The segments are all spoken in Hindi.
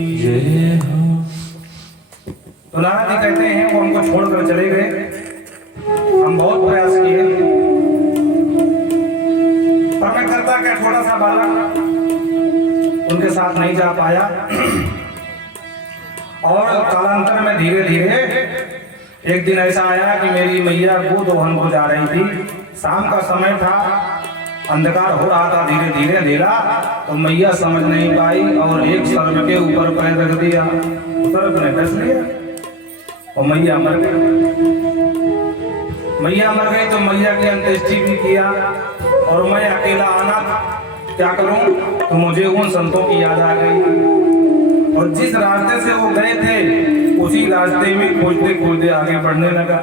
तो नारद जी कहते हैं वो हमको छोड़कर चले गए। हम बहुत प्रयास किए पर मैं करता क्या, छोटा सा बालक उनके साथ नहीं जा पाया। और कालांतर में धीरे धीरे एक दिन ऐसा आया कि मेरी मैया गोद दोहन को जा रही थी। शाम का समय था, अंधकार हो रहा था धीरे धीरे अंधेरा। तो मैया समझ नहीं पाई और एक सर्प के ऊपर पैर रख दिया, सर्प ने डस लिया और मैया मर गई। मैया मर गई तो मैया की अंत्येष्टि भी किया और मैं अकेला आना क्या करूं, तो मुझे उन संतों की याद आ गई। और जिस रास्ते से वो गए थे उसी रास्ते में खोजते खोजते आगे बढ़ने लगा।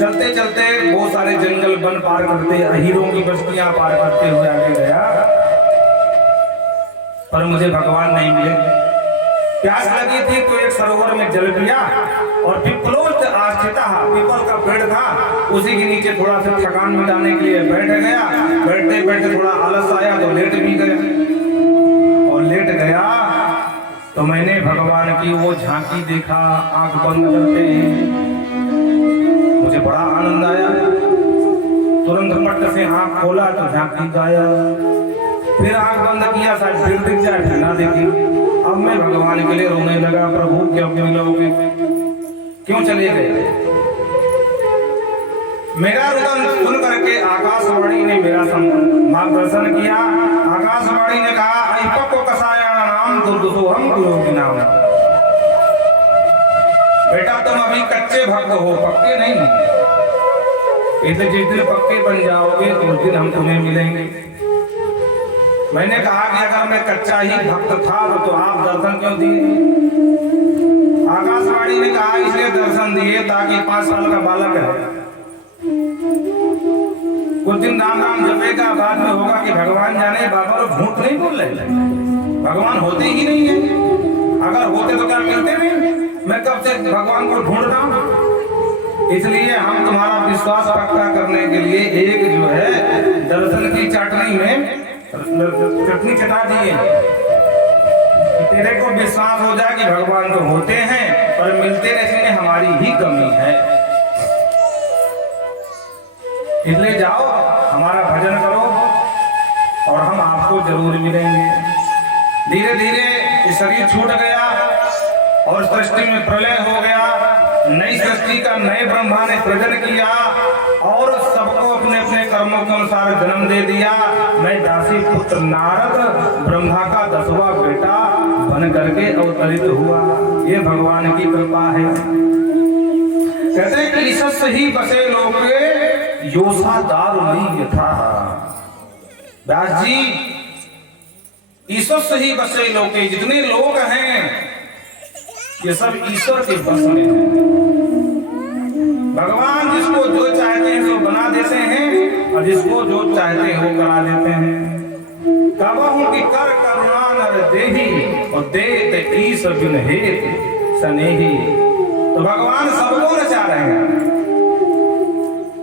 चलते चलते बहुत सारे जंगल वन पार करते, हीरों की बस्तियां पार करते हुए आगे गया, पर मुझे भगवान नहीं मिले। प्यास लगी थी तो एक सरोवर में जल पिया और पिपलोच आस्थिता, पीपल का पेड़ था, उसी के नीचे थोड़ा सा थकान मिटाने के लिए बैठ गया। बैठते बैठते थोड़ा आलस आया तो लेट भी गया और लेट गया तो मैंने भगवान की वो झांकी देखा आंख बंद करते हैं। मुझे बड़ा आनंद आया, तुरंत मट से आंख खोला तो झांकी गाया, फिर आंख बंद किया, शायद फिर दिख जाए, फिर ना देखी। अब मैं भगवान के लिए रोने लगा, प्रभु क्यों मिलोगे, क्यों चले गए। मेरा रुदन सुन करके आकाशवाणी ने मेरा मार्गदर्शन किया। आकाशवाणी ने कहा को कसाया नाम दुर्दुसो हम गुरु की नाम। बेटा तुम अभी कच्चे भक्त हो, पक्के नहीं। इसे जिस दिन पक्के बन जाओगे उस दिन हम तुम्हें मिलेंगे। मैंने कहा कि अगर मैं कच्चा ही भक्त था तो आप दर्शन क्यों दिए। आकाशवाणी ने कहा इसलिए दर्शन दिए ताकि 5 साल का बालक है, कुछ दिन राम राम जपेगा, बाद में होगा कि भगवान जाने। बाबा लोग झूठ नहीं बोल रहे, भगवान होते ही नहीं है। अगर होते तो क्या मिलते नहीं। मैं कब से भगवान को ढूंढ रहा हूं। इसलिए हम तुम्हारा विश्वास पक्का करने के लिए एक जो है दर्शन की चटनी में चटनी चटा दिए। तेरे को विश्वास हो जाए कि भगवान तो होते हैं पर मिलते नहीं, इसमें हमारी ही कमी है। इसलिए जाओ हमारा भजन करो और हम आपको जरूर मिलेंगे। धीरे धीरे शरीर छूट गया और सृष्टि में प्रलय हो गया। नई सृष्टि का नए ब्रह्मा ने सृजन किया और सबको अपने अपने कर्मों के अनुसार जन्म दे दिया। मैं दासी पुत्र नारद ब्रह्मा का 10वां बेटा बन करके अवतरित हुआ। ये भगवान की कृपा है। कहते हैं कि ईशस ही बसे लोके योसा दारु नहीं यथा। व्यास जी ईश्वर से ही बसे लोके, जितने लोग हैं ये सब ईश्वर के बस में हैं। भगवान जिसको जो चाहते हैं वो बना देते हैं और जिसको जो चाहते हैं वो करा देते हैं। कहूं कि कर करुणा नर देहि और देत ईश बिन हेत सनेही। तो भगवान सबको नचा रहे हैं।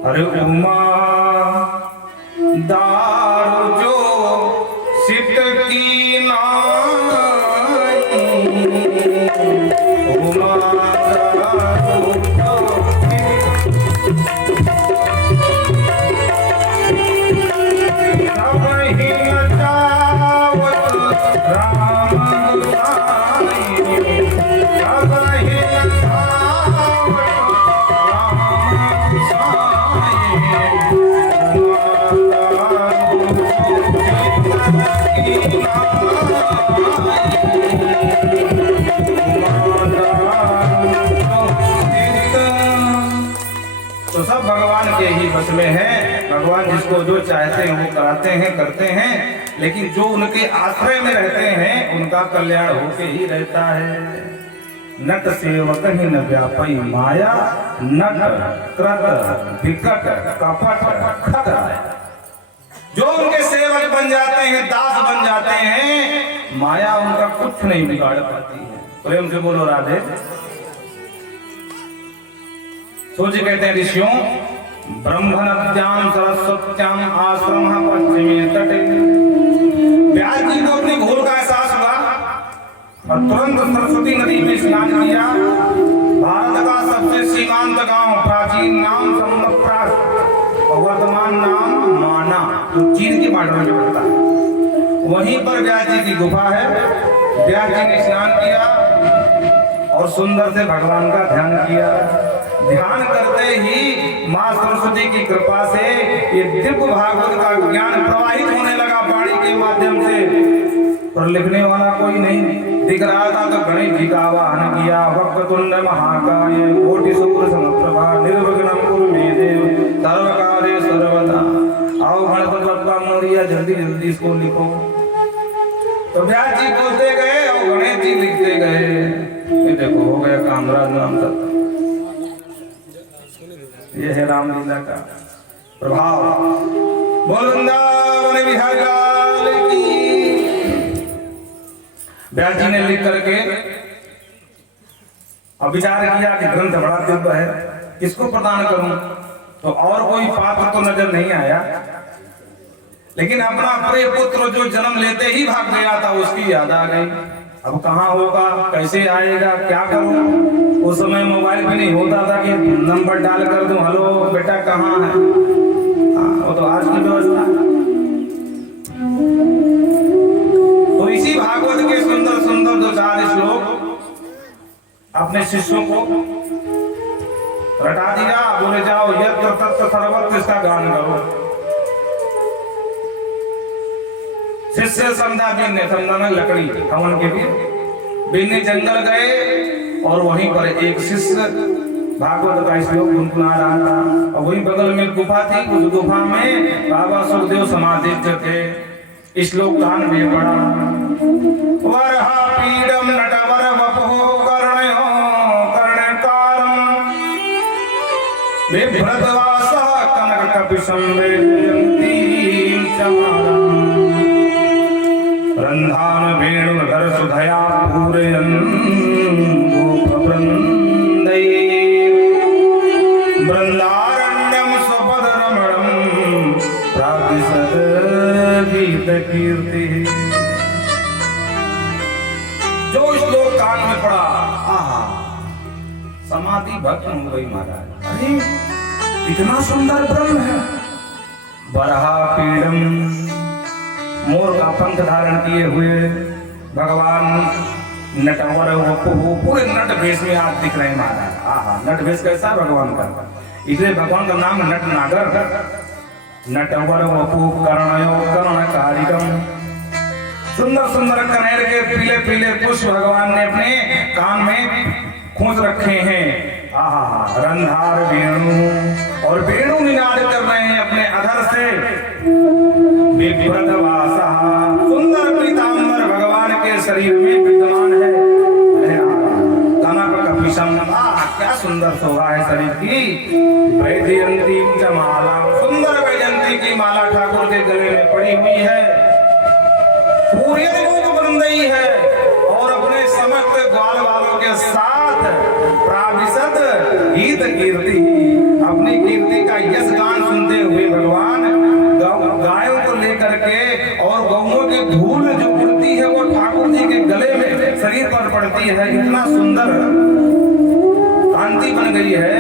अरे उमा दारू जो सित की नाई, उमा दारू जो सब ही नचावत राम गोसाई, सब ही नचावत राम गोसाई। तो सब भगवान के ही बस में है। भगवान जिसको जो चाहते हैं वो कराते हैं, करते हैं, लेकिन जो उनके आश्रय में रहते हैं उनका कल्याण होके ही रहता है। नट सेवक ही न व्यापी माया, नट क्रत विकट कपट खट। जो उनके सेवक बन जाते हैं, दास बन जाते हैं, माया उनका कुछ नहीं बिगाड़ पाती है। प्रेम से बोलो राधे। सोच कहते हैं ऋषियों ब्रह्मणत्याम सरस्वत्याम आश्रम पश्चिमे तटे। व्यास जी को अपनी भूल का स्नान किया। भारत का सबसे सीमांत गांव, प्राचीन नाम सम्मप्रास और वर्तमान नाम माना, जो चीन के बॉर्डर में पड़ता है, वहीं पर व्यास जी की गुफा है। व्यास जी ने स्नान किया और सुंदर से भगवान का ध्यान किया। ध्यान करते ही माँ सरस्वती की कृपा से ये दिव्य भागवत का ज्ञान प्रवाहित होने लगा वाणी के माध्यम से, पर लिखने वाला कोई नहीं दिख रहा था। तो गणेश जी का आवाहन किया, वक्रतुंड महाकाय कोटि सूर्य समप्रभा निर्विघ्नं कुरु मे देव सर्वकार्ये सर्वदा। आओ गणपति बप्पा मोरिया, जल्दी जल्दी इसको लिखो। तो व्यास जी बोलते गए और गणेश जी लिखते गए। ये देखो हो गया कामराज नाम तक। ये है रामलीला का प्रभाव। बोल वृंदावन बिहारी लाल की। व्यास जी ने लिख करके अब विचार किया कि ग्रंथ बड़ा दिव्य है, किसको प्रदान करूं। तो और कोई पात्र तो नजर नहीं आया, लेकिन अपना प्रिय पुत्र जो जन्म लेते ही भाग गया था उसकी याद आ गई। अब कहाँ होगा, कैसे आएगा, क्या करूं। उस समय मोबाइल भी नहीं होता था कि नंबर डाल कर दूं, हेलो बेटा कहाँ है। वो तो आज की व्यवस्था। तो इसी भागवत के सुंदर सुंदर दो चार श्लोक अपने शिष्यों को रटा दिया। बोले जाओ यत्र तत्र सर्वत्र इसका गान करो। शिष्य समझा बीनने, समझाना लकड़ी हवन के लिए बीनने जंगल गए और वहीं पर एक शिष्य भागवत का श्लोक गुनगुना रहा था। और वहीं बगल में गुफा थी, उस गुफा में बाबा सुखदेव समाधिस्थ थे। श्लोक कान में पड़ा, वरहा पीडम नटवर वपो कर्णयो कर्णकारम बिभ्रतवासः कनक कपिशं वेदयन्तीं चमारम् रंधान वेणुधर सुधया पूरयन् गोपवृन्दै वृन्दारण्यं स्वपदरमणं प्रादिशत् गीतकीर्तिः। जो श्लोक कान में पड़ा, आहा समाधि भस्म हो गई महाराज। अरे इतना सुंदर ब्रह्म है। बरहा पीडम, मोर का पंख धारण किए हुए भगवान नटवर वपुः, पूरे नट भेष में आज दिख रहे हैं महाराज। आहा नट भेष कैसा भगवान का, इसलिए भगवान का नाम नट नागर। नटवर वपुः कर्णयो कर्णकारिकम्, सुंदर सुंदर कनेर के पीले पीले पुष्प भगवान ने अपने कान में खोज रखे हैं। आहा रंधार वेणु, और वेणु निनाद कर रहे हैं अपने अधर से। विभ्रतवासः, सुंदर पीतांबर भगवान के शरीर में विद्यमान है। कनक कपिशं, क्या सुंदर शोभा है शरीर की। वैजयंतीं च माला, सुंदर वैजयंती की माला ठाकुर के गले में पड़ी हुई है। पूरे गोपवृंदई है और अपने समस्त ग्वाल वालों के साथ प्राविशत गीत कीर्ति, अपनी कीर्ति का यश गान सुनते हुए भगवान गायों को लेकर के और गौओं की धूल जो उड़ती है वो ठाकुर जी के गले में शरीर पर पड़ती है। इतना सुंदर कांति बन गई है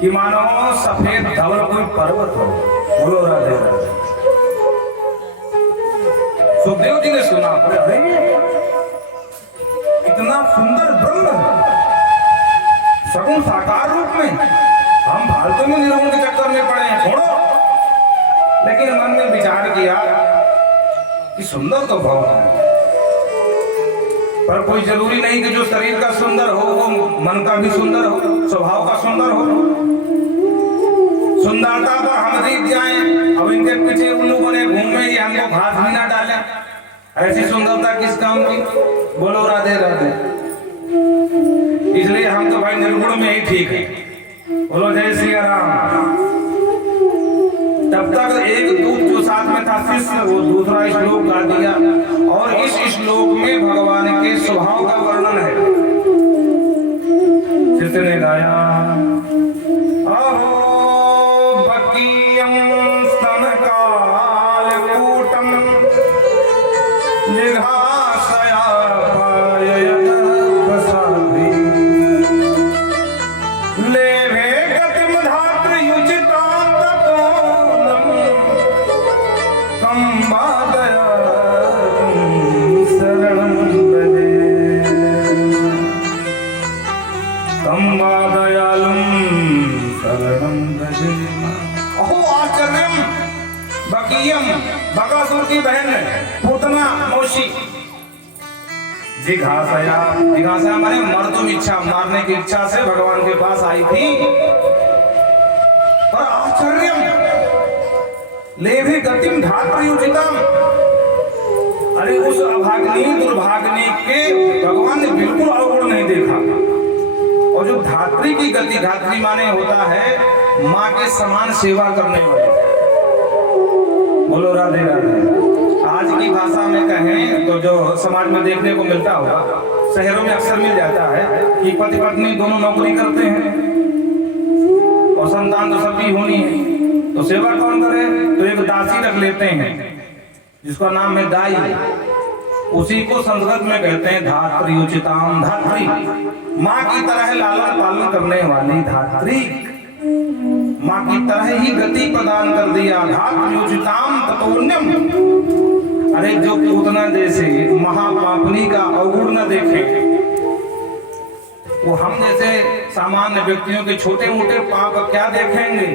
कि मानो सफेद धवल कोई पर्वत हो। बोलो राधे राधे। सुखदेव जी ने सुना, अरे इतना सुंदर ब्रह्म सगुण साकार रूप में, हम फालतू में निर्गुण के चक्कर में पड़े हैं, छोड़ो। लेकिन मन में विचार किया कि सुंदर तो बहुत है, पर कोई जरूरी नहीं कि जो शरीर का सुंदर हो वो मन का भी सुंदर हो, स्वभाव का सुंदर हो। सुंदरता पर हम जीत जाएं, अब इनके पीछे उल्लू बने घूमे, ये हमको घास भी ना डाले। ऐसी सुंदरता किस काम की। बोलो राधे राधे। इसलिए हम तो भाई निर्गुण में ही ठीक है। बोलो जय श्री राम। तब तक एक दूत जो साथ में था शिष्य, वो दूसरा श्लोक गा दिया और इस श्लोक में भगवान के स्वभाव का वर्णन है। शिष्य ने गाया, अहो बकीयम स्तनकाल कूटम जिघासया पाययत शरणं भजे तं वा दयालुं शरणं भजे। अहो आश्चर्यम बकीयम, बकासुर की बहन पूतना मौसी जिघासया, जिघासया माने मर्दुम इच्छा, मारने की इच्छा से भगवान के पास आई थी। पर आश्चर्यम लेभे गतिम धात्र्युचितम, अरे उस अभाग्नि दुर्भाग्नि के भगवान ने बिल्कुल अवगुण नहीं देखा। और जो धात्री की गति, धात्री माने होता है माँ के समान सेवा करने वाले। बोलो राधे राधे। आज की भाषा में कहें तो जो समाज में देखने को मिलता होगा, शहरों में अक्सर मिल जाता है कि पति पत्नी दोनों नौकरी करते हैं और संतान तो सबकी होनी है, तो सेवा कौन करे? तो एक दासी रख लेते हैं जिसका नाम है दाई। उसी को संस्कृत में कहते हैं धात्री उचिताम, धात्री माँ की तरह लालन पालन करने वाली धात्री, माँ की तरह ही गति प्रदान कर दिया। धात्री उचिताम ततोन्यम, अरे जो पूतना जैसे महापापनी का अवगुण न देखे, वो हम जैसे सामान्य व्यक्तियों के छोटे मोटे पाप क्या देखेंगे?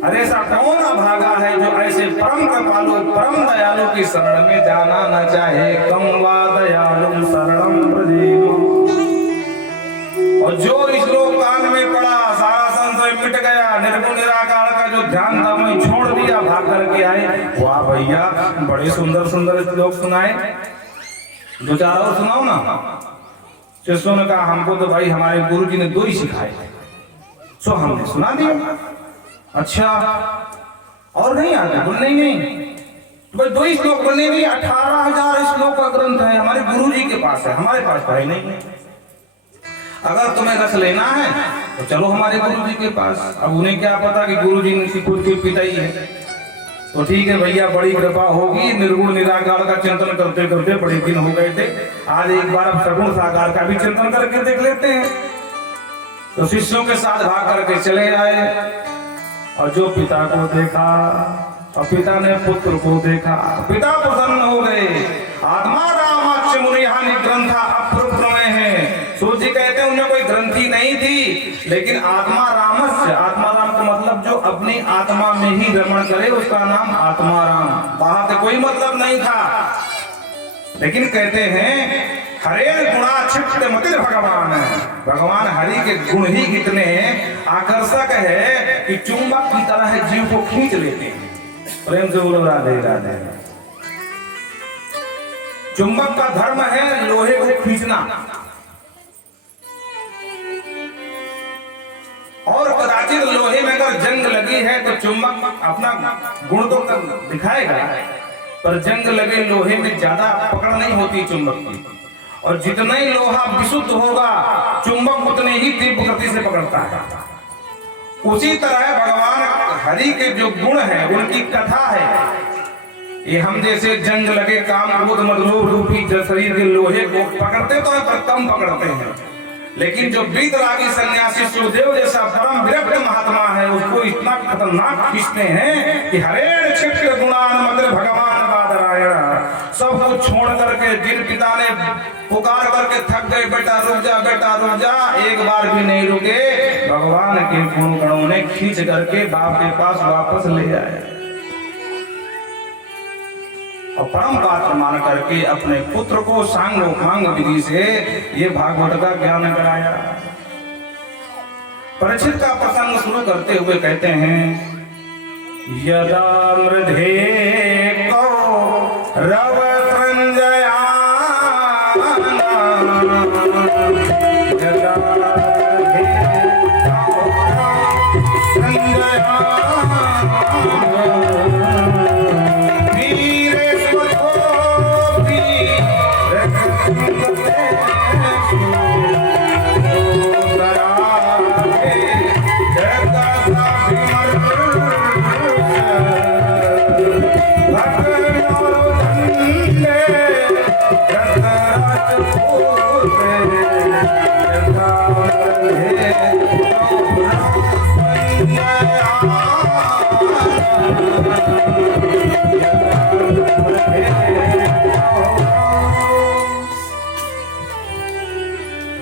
अरे ऐसा कौन अभागा है जो ऐसे परम कृपालु परम दयालु की शरण में जाना न चाहे? कम वा दयालु शरणं भजेम। और जो इस लोक काल में पड़ा, सारा संशय मिट गया, निर्गुण निराकार का जो ध्यान था मैं छोड़ दिया, भाग करके आए। वाह भैया, बड़े सुंदर सुंदर श्लोक सुनाए, दो चार और सुनाओ ना। शिष्यों ने कहा हमको तो भाई हमारे गुरु जी ने दो ही सिखाए, सो हमने सुना दिया। अच्छा और नहीं आते? बोल नहीं तो भाई दो ही श्लोक बोलने नहीं, 18,000 श्लोक का ग्रंथ है, हमारे गुरु जी के पास है, हमारे पास तो है नहीं। अगर तुम्हें रस लेना है तो चलो हमारे गुरु जी के पास। अब उन्हें क्या पता कि गुरु जी उनकी खुद के पिता ही है। तो ठीक है भैया, बड़ी कृपा होगी। निर्गुण निराकार का चिंतन करते करते बड़े दिन हो गए थे, आज एक बार अब सगुण साकार का भी चिंतन करके देख लेते हैं। तो शिष्यों के साथ भाग करके चले आए और जो पिता को देखा और पिता ने पुत्र को देखा, पिता प्रसन्न हो गए। आत्मा रामाक्ष मुनिहानि ग्रंथा अप्रुक्रमे है। सूर्य जी कहते हैं उनमें कोई ग्रंथि नहीं थी, लेकिन आत्मा रामस्य, आत्मा राम का मतलब जो अपनी आत्मा में ही रमण करे उसका नाम आत्मा राम, बाहर से कोई मतलब नहीं था। लेकिन कहते हैं हरे गुणाक्षिप्त मतिर् भगवान, भगवान हरि के गुण ही इतने आकर्षक है कि चुंबक की तरह जीव को खींच लेते हैं। प्रेम से बोलो राधे राधे। चुंबक का धर्म है लोहे को खींचना, और कदाचित लोहे में अगर जंग लगी है तो चुंबक अपना गुण तो दिखाएगा, पर जंग लगे लोहे में ज्यादा पकड़ नहीं होती चुंबक की। और जितना ही लोहा विशुद्ध होगा चुंबक उतने ही तीव्र गति से पकड़ता है। उसी तरह भगवान हरि के जो गुण है उनकी कथा है। ये हम जैसे जंग लगे काम क्रोध मद लोभ रूपी शरीर के लोहे को पकड़ते तो है, कम पकड़ते हैं। लेकिन जो वीतरागी सन्यासी सुखदेव जैसा परम विरक्त महात्मा है उसको इतना खतरनाक खींचते हैं कि हरे क्षिप्र गुणान मत भगवान बादरायण। सब कुछ छोड़ करके जिन पिता ने पुकार करके थक गए, बेटा रुक जा, बेटा रुक जा, एक बार भी नहीं रुके। भगवान के गुण गणों ने खींच करके बाप के पास वापस ले आए और परम पात्र मान करके अपने पुत्र को सांगोपांग विधि से ये भागवत का ज्ञान कराया। परीक्षित का प्रसंग शुरू करते हुए कहते हैं यदा मृधे रव संजया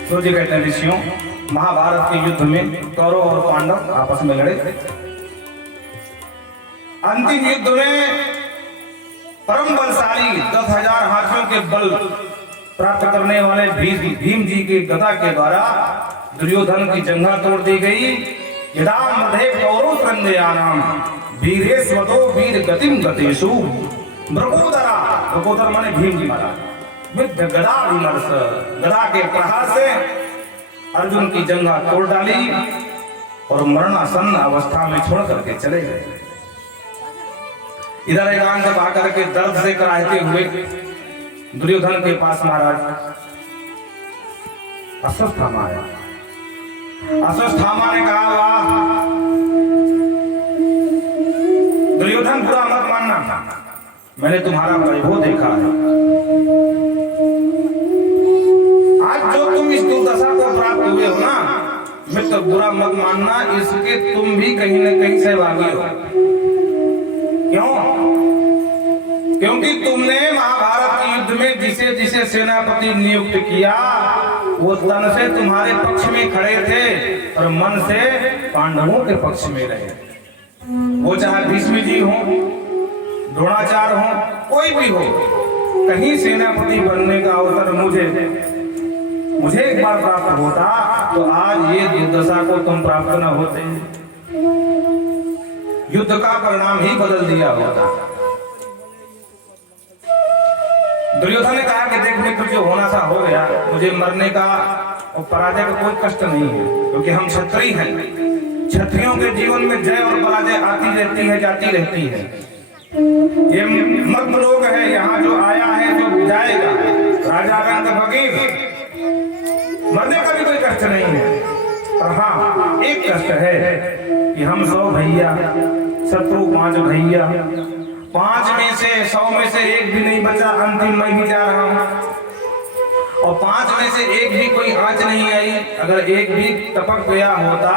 तो जी कहते हैं ऋषियों, महाभारत के युद्ध में कौरव और पांडव आपस में लड़े। अंतिम युद्ध में परम बलशाली 10,000 हाथियों के बल प्राप्त करने वाले भीम जी के गदा के द्वारा दुर्योधन की जंघा तोड़ दी गई। यदा मधे कौरव त्रंदयानाम वीरेश्वतो वीर गतिम गतेषु मृगोदर माने भीम जी महाराज विद गदा विमर्श, गदा के प्रहार से अर्जुन की जंघा तोड़ डाली और मरणासन अवस्था में छोड़ करके चले गए। इधर एकांत में आकर के दर्द से कराहते हुए दुर्योधन के पास महाराज अश्वत्थामा आया। अश्वत्थामा ने कहा, वाह दुर्योधन, बुरा मत मानना, मैंने तुम्हारा वैभव देखा है। आज जो तुम इस दुर्दशा को प्राप्त हुए हो ना, मित्र बुरा मत मानना, इसके तुम भी कहीं न कहीं सहभागी हो। क्यों? क्योंकि तुमने महाभारत के युद्ध में जिसे जिसे सेनापति नियुक्त किया वो तन से तुम्हारे पक्ष में खड़े थे और मन से पांडवों के पक्ष में रहे। वो चाहे भीष्म जी हो, द्रोणाचार्य हो, कोई भी हो, कहीं सेनापति बनने का अवसर मुझे एक बार प्राप्त होता तो आज ये दुर्दशा को तुम प्राप्त न होते। युद्ध का परिणाम ही बदल दिया होता। दुर्योधन ने कहा कि देख मित्र, जो होना था हो गया, मुझे मरने का और पराजय का कोई कष्ट नहीं है, क्योंकि हम क्षत्रिय हैं। क्षत्रियों के जीवन में जय और पराजय आती रहती है, जाती रहती है। ये मर्द लोग है, यहाँ जो आया है जो जाएगा, राजा रंग फकीर, मरने का भी कोई कष्ट नहीं है। और हाँ, एक कष्ट है कि हम 100 भैया, शत्रु 5 भैया, 5 में से 100 में से एक भी नहीं बचा, अंतिम मैं भी जा रहा हूं। और 5 में से एक भी कोई आंच नहीं आई। अगर एक भी टपक गया होता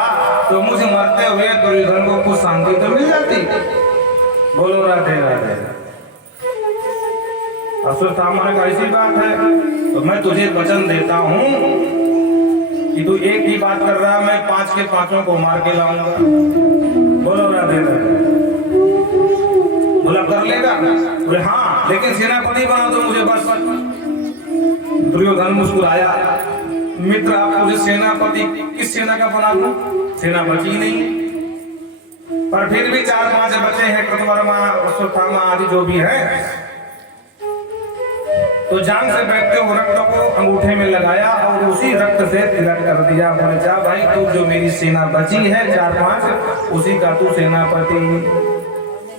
तो मुझे मरते हुए दुर्योधन को कुछ शांति तो मिल जाती। बोलो राधे राधे। अश्वत्थामा का ऐसी बात है तो मैं तुझे वचन देता हूं कि तू एक ही बात कर रहा, मैं 5 के 5 को मार के लाऊंगा। बोलो राधे राधे। बोला कर लेगा? बोले हाँ, लेकिन सेनापति बना तो मुझे बस। दुर्योधन मुस्कुराया, मित्र आप मुझे सेनापति किस सेना का बना दूं? सेना बची नहीं, पर फिर भी 4-5 बचे हैं, कृतवर्मा, अश्वत्थामा आदि जो भी है। तो जान से बैठते हो रक्त को अंगूठे में लगाया और उसी रक्त से तिलक कर दिया। बोले जा भाई, तू जो मेरी सेना बची है 4-5, उसी का तू सेनापति।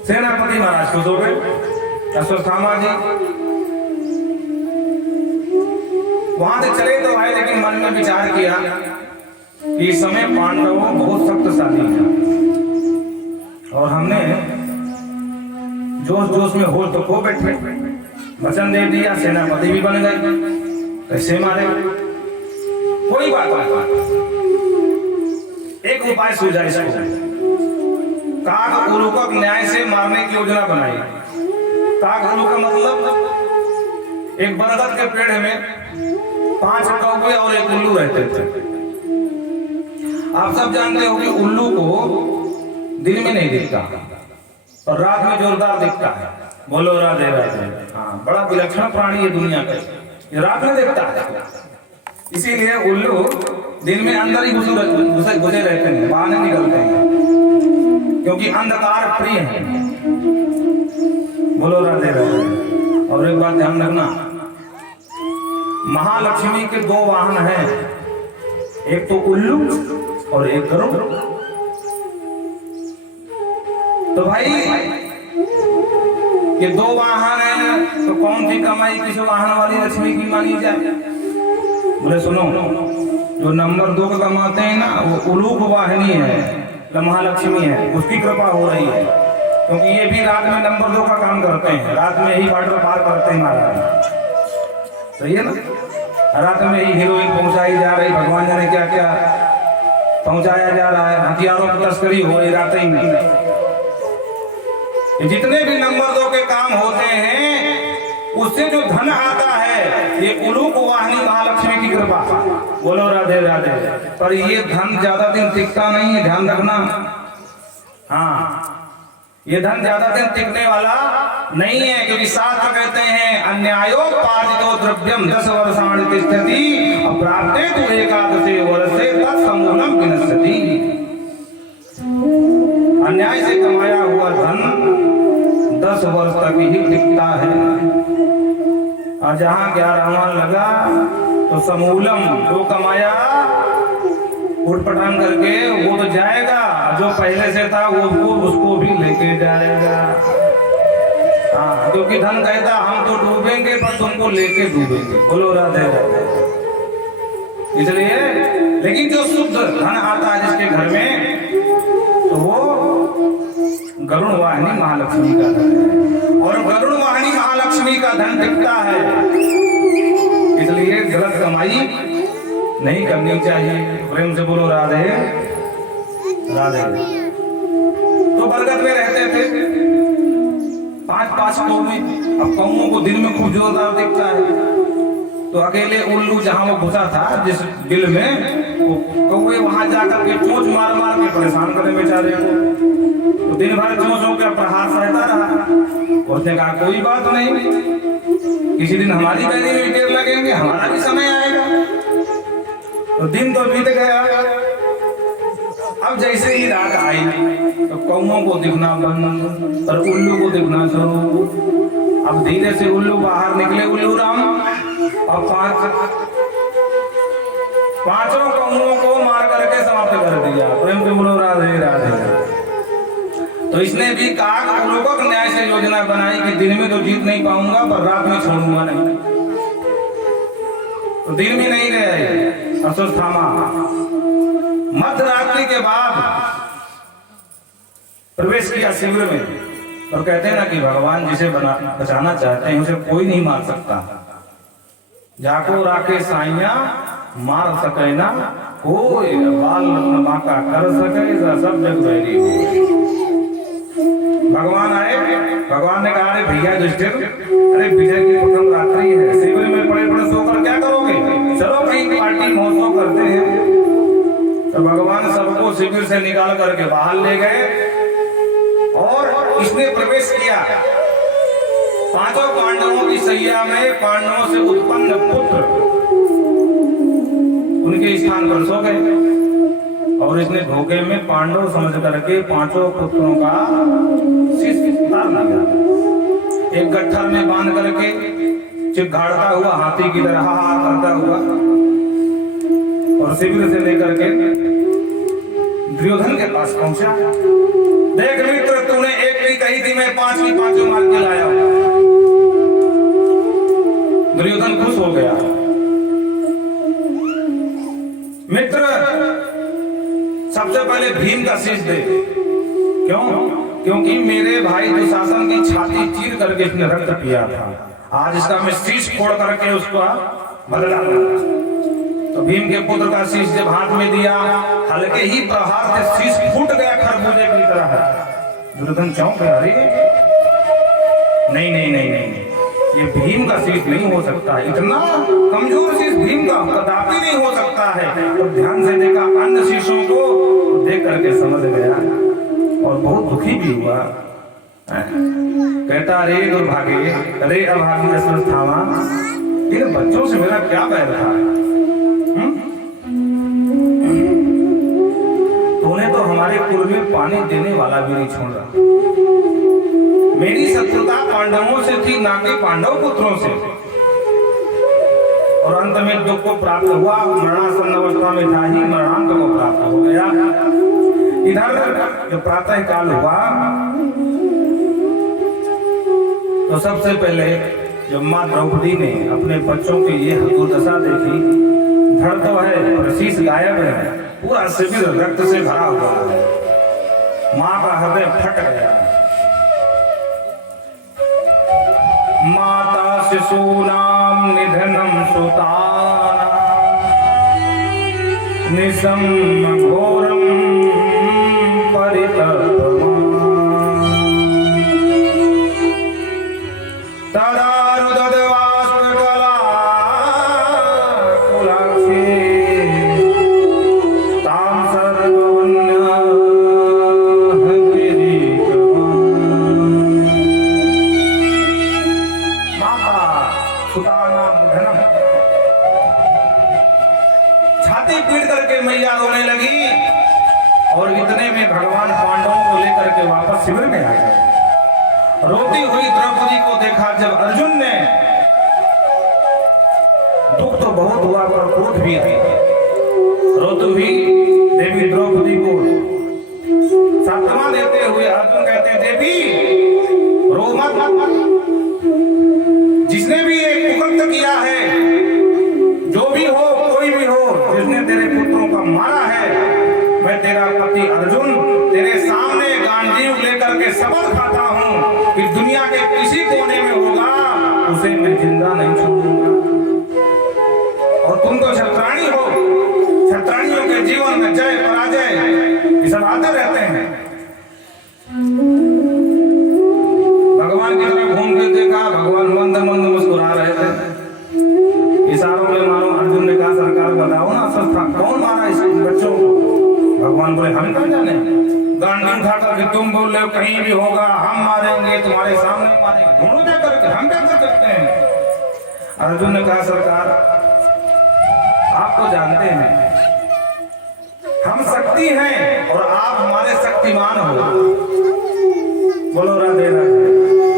सेनापति महाराज खुश हो गए। अश्वत्थामा जी वहां से चले तो आए, लेकिन मन में विचार किया कि इस समय पांडव बहुत शक्तिशाली है और हमने जोश जोश में होश तो खो बैठे, वचन दे दिया, सेनापति भी बन गए, कैसे मारे? कोई बात नहीं, एक उपाय सूझा इसको। काग उल्लू को न्याय से मारने की योजना बनाई। काग उल्लू का मतलब एक बरगद के पेड़ में 5 कौवे और एक उल्लू रहते थे। आप सब जानते हो कि उल्लू को दिन में नहीं दिखता और रात में जोरदार दिखता है। बोलो राधे राधे। हाँ, बड़ा विलक्षण प्राणी है दुनिया का, ये रात में दिखता है। इसीलिए उल्लू दिन में अंदर ही घुसे रहते हैं, बाहर नहीं निकलते हैं, क्योंकि अंधकार प्रिय है। बोलो राधे राधे। और एक बात ध्यान रखना, महालक्ष्मी के 2 वाहन हैं, एक तो उल्लू और एक गरुड़। तो भाई ये 2 वाहन हैं, तो कौन सी कमाई किस वाहन वाली लक्ष्मी की मानी जाए? बोले सुनो, जो नंबर 2 का कमाते हैं ना, वो उलूक वाहिनी है, महालक्ष्मी है, उसकी कृपा हो रही है। क्योंकि ये भी रात में नंबर 2 का काम करते हैं, रात में ही बॉर्डर पार करते हैं महाराज। सही है ना? रात में ही हीरोइन पहुंचाई जा रही, भगवान जाने क्या क्या पहुंचाया जा रहा है, हथियारों की तस्करी हो रही रात ही में। जितने भी नंबर 2 के काम होते हैं उससे जो धन आता है ये उलूक वाहिनी महालक्ष्मी की कृपा। बोलो राधे राधे। पर ये धन ज्यादा दिन टिकता नहीं है, ध्यान रखना। हाँ, ये धन ज्यादा दिन टिकने वाला नहीं है, क्योंकि शास्त्र कहते हैं अन्यायोपार्जितो द्रव्यम 10 वर्षाणि तिष्ठति अप्राप्ते तु एकादशे वर्षे तत्समूलं विनश्यति। अन्याय से कमाया हुआ धन 10 वर्ष तक ही टिकता है, और जहाँ 11वां लगा तो समूलम जो कमाया उठपटांग करके वो तो जाएगा, जो पहले से था वो उसको भी लेके जाएगा। हाँ, क्योंकि धन कहता हम तो डूबेंगे पर तुमको लेके डूबेंगे। बोलो राधे राधे। इसलिए लेकिन जो शुद्ध धन आता है जिसके घर में, तो वो गरुड़ वाहिनी महालक्ष्मी का धन है, और गरुड़ वाहिनी महालक्ष्मी का धन टिकता है। इसलिए गलत कमाई नहीं करनी चाहिए। प्रेम से बोलो राधे राधे। तो बरगद में रहते थे 5-5 कौवे। अब कौवों को दिन में खूब जोरदार दिखता है, तो अकेले उल्लू जहां वो घुसा था जिस बिल में, वो कौवे वहां जाकर के चोंच मार मार के परेशान करे बेचारे को। तो दिन भर चोंचों का प्रहार सहता रहा। उसने कहा कोई बात नहीं, किसी दिन हमारी बैरी में टेर लगेंगे, हमारा भी समय आएगा। तो दिन तो बीत गया। अब जैसे ही रात आई तो कौवों को दिखना बंद और उल्लू को दिखना शुरू। अब धीरे से उल्लू बाहर निकले, उल्लू राम, और पांचों कौवों को मार करके समाप्त कर दिया। प्रेम से बोलो राधे राधे। तो इसने भी कहा उल्लू को न्याय से योजना बनाई कि दिन में तो जीत नहीं पाऊंगा पर रात में छोड़ूंगा नहीं। तो दिन भी नहीं गए, अफसोस थामा। मध्य रात्रि के बाद प्रवेश किया शिविर में, और कहते हैं ना कि भगवान जिसे बचाना चाहते हैं उसे कोई नहीं मार सकता। जाको राखे साइया मार सके ना कोई, बाल बांका कर सके सब जग बैरी हो। भगवान आए, भगवान ने कहा अरे भैया युधिष्ठिर, अरे विजय की प्रथम रात्रि है, शिविर में पड़े पड़े सोकर क्या करोगे, चलो कहीं पार्टी महोत्सव करते हैं। तो भगवान सबको शिविर से निकाल करके बाहर ले गए, और इसने प्रवेश किया। पांचों पांडवों की सैया में पांडवों से उत्पन्न पुत्र उनके स्थान पर सो गए, और इसने धोखे में पांडव समझ करके पांचों पुत्रों का शीश उतार लिया। एक गट्ठर में बांध करके चिघाड़ता हुआ हाथी की तरह हा करता हुआ, और शिविर से लेकर के दुर्योधन के पास पहुंचा। देख मित्र, तूने एक भी कही थी, मैं 5 की 5 मार के लाया हूं। दुर्योधन खुश हो गया। मित्र, सबसे पहले भीम का शीश दे। क्यों? क्योंकि मेरे भाई दुशासन की छाती चीर करके इसने रक्त पिया था। आज इसका मैं शीश फोड़ करके उसका बदला। तो भीम के पुत्र का शीश जब हाथ में दिया, हल्के ही प्रहार से शीश फूट गया खरबूजे की तरह। दुर्योधन चौंक गया, अरे नहीं नहीं नहीं नहीं, ये भीम का शीश नहीं हो सकता है, इतना कमजोर शीश भीम का कदापि नहीं हो सकता है। तो ध्यान से देखा अन्य शीशों को, देख करके समझ गया और बहुत दुखी भी हुआ। कहता अरे दुर्भाग्य, अरे अभागी अश्वत्थामा, इन बच्चों से मेरा क्या बैर था? तूने तो हमारे कुल में पानी देने वाला भी नहीं छोड़ा। मेरी शत्रुता पांडवों से थी, ना कि पांडव पुत्रों से। और अंत में दुख को प्राप्त हुआ, मरणासन अवस्था में था ही, मरणांत को प्राप्त हो गया। इधर जब प्रातः काल हुआ तो सबसे पहले जब माँ द्रौपदी ने अपने बच्चों की ये दुर्दशा देखी, धड़ तो है और शीश गायब है, पूरा शिविर रक्त से भरा हुआ है, माँ का हृदय फट गया। माता शिशूनाम निधनम सुताना निशम घोरम परितप्यमाना राधानुदवास्पकला कुलाक्षी तां सर्ववन्यः माता सुतानां धनम। छाती पीट करके मैया रोने लगी और इतने में भगवान पांडवों को लेकर के वापस शिविर में आ गए। रोती हुई द्रौपदी को देखा जब अर्जुन ने, दुख तो बहुत हुआ पर क्रोध भी आई। रोती हुई देवी द्रौपदी को सांत्वना देते हुए अर्जुन कहते हैं, देवी रो मत, जिसने भी एक कुकर्म किया है, जो भी हो कोई भी हो, जिसने तेरे पुत्रों का मारा है, मैं तेरा पति अर्जुन तेरे सामने गांडीव लेकर के शपथ खाता हूं कि दुनिया के किसी कोने में होगा उसे मैं जिंदा नहीं छोड़ूंगा। और तुम तो क्षत्राणी हो, क्षत्राणियों के जीवन में जय पराजय ये सब आते रहते हैं। भगवान की तरफ घूम के देखा, भगवान मंद मंद मुस्कुरा रहे थे। इशारों में मानो अर्जुन ने कहा, सरकार बताओ ना सस्ता कौन मारा इस बच्चों को। भगवान बोले, हम क्या जाने, गांडी उठाकर कि तुम बोल रहे हो कहीं भी होगा, हम मारेंगे, तुम्हारे सामने मारेंगे, ढूंढो क्या करके, हम क्या कर सकते हैं। अर्जुन ने कहा, सरकार आप तो जानते हैं हम शक्ति हैं और आप हमारे शक्तिमान हो। बोलो राधे राधे।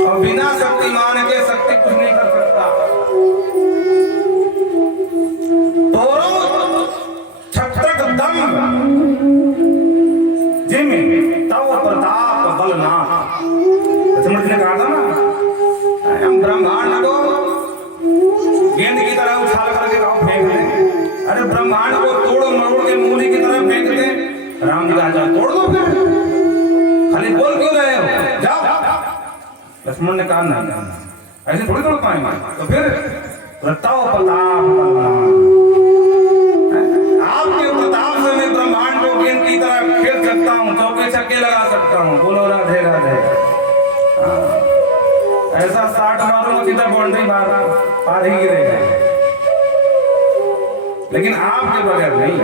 और बिना शक्तिमान के शक्ति कुछ नहीं कर सकता। दम जिम तव प्रताप बलनाथ। समझ ने कहा था ना, हम ब्रह्मांड को गेंद की तरह उछाल करके गाँव फेंक दें। अरे ब्रह्मांड को तोड़ मरोड़ के मूली की तरह फेंक दें। राम जी कहा, तोड़ दो फिर, खाली बोल क्यों रहे हो, जाओ। लक्ष्मण ने कहा, नहीं ऐसे थोड़ी तोड़ पाएंगे। तो फिर तव प्रताप बलनाथ, आपके प्रताप से मैं ब्रह्मांड को गेंद की तरह खेल सकता हूँ, चौके छक्के लगा सकता हूँ। बोलो राधे राधे। ऐसा 60 मारूंगा सीधा बाउंड्री पार ही गिरेगा, लेकिन आपके बगैर नहीं।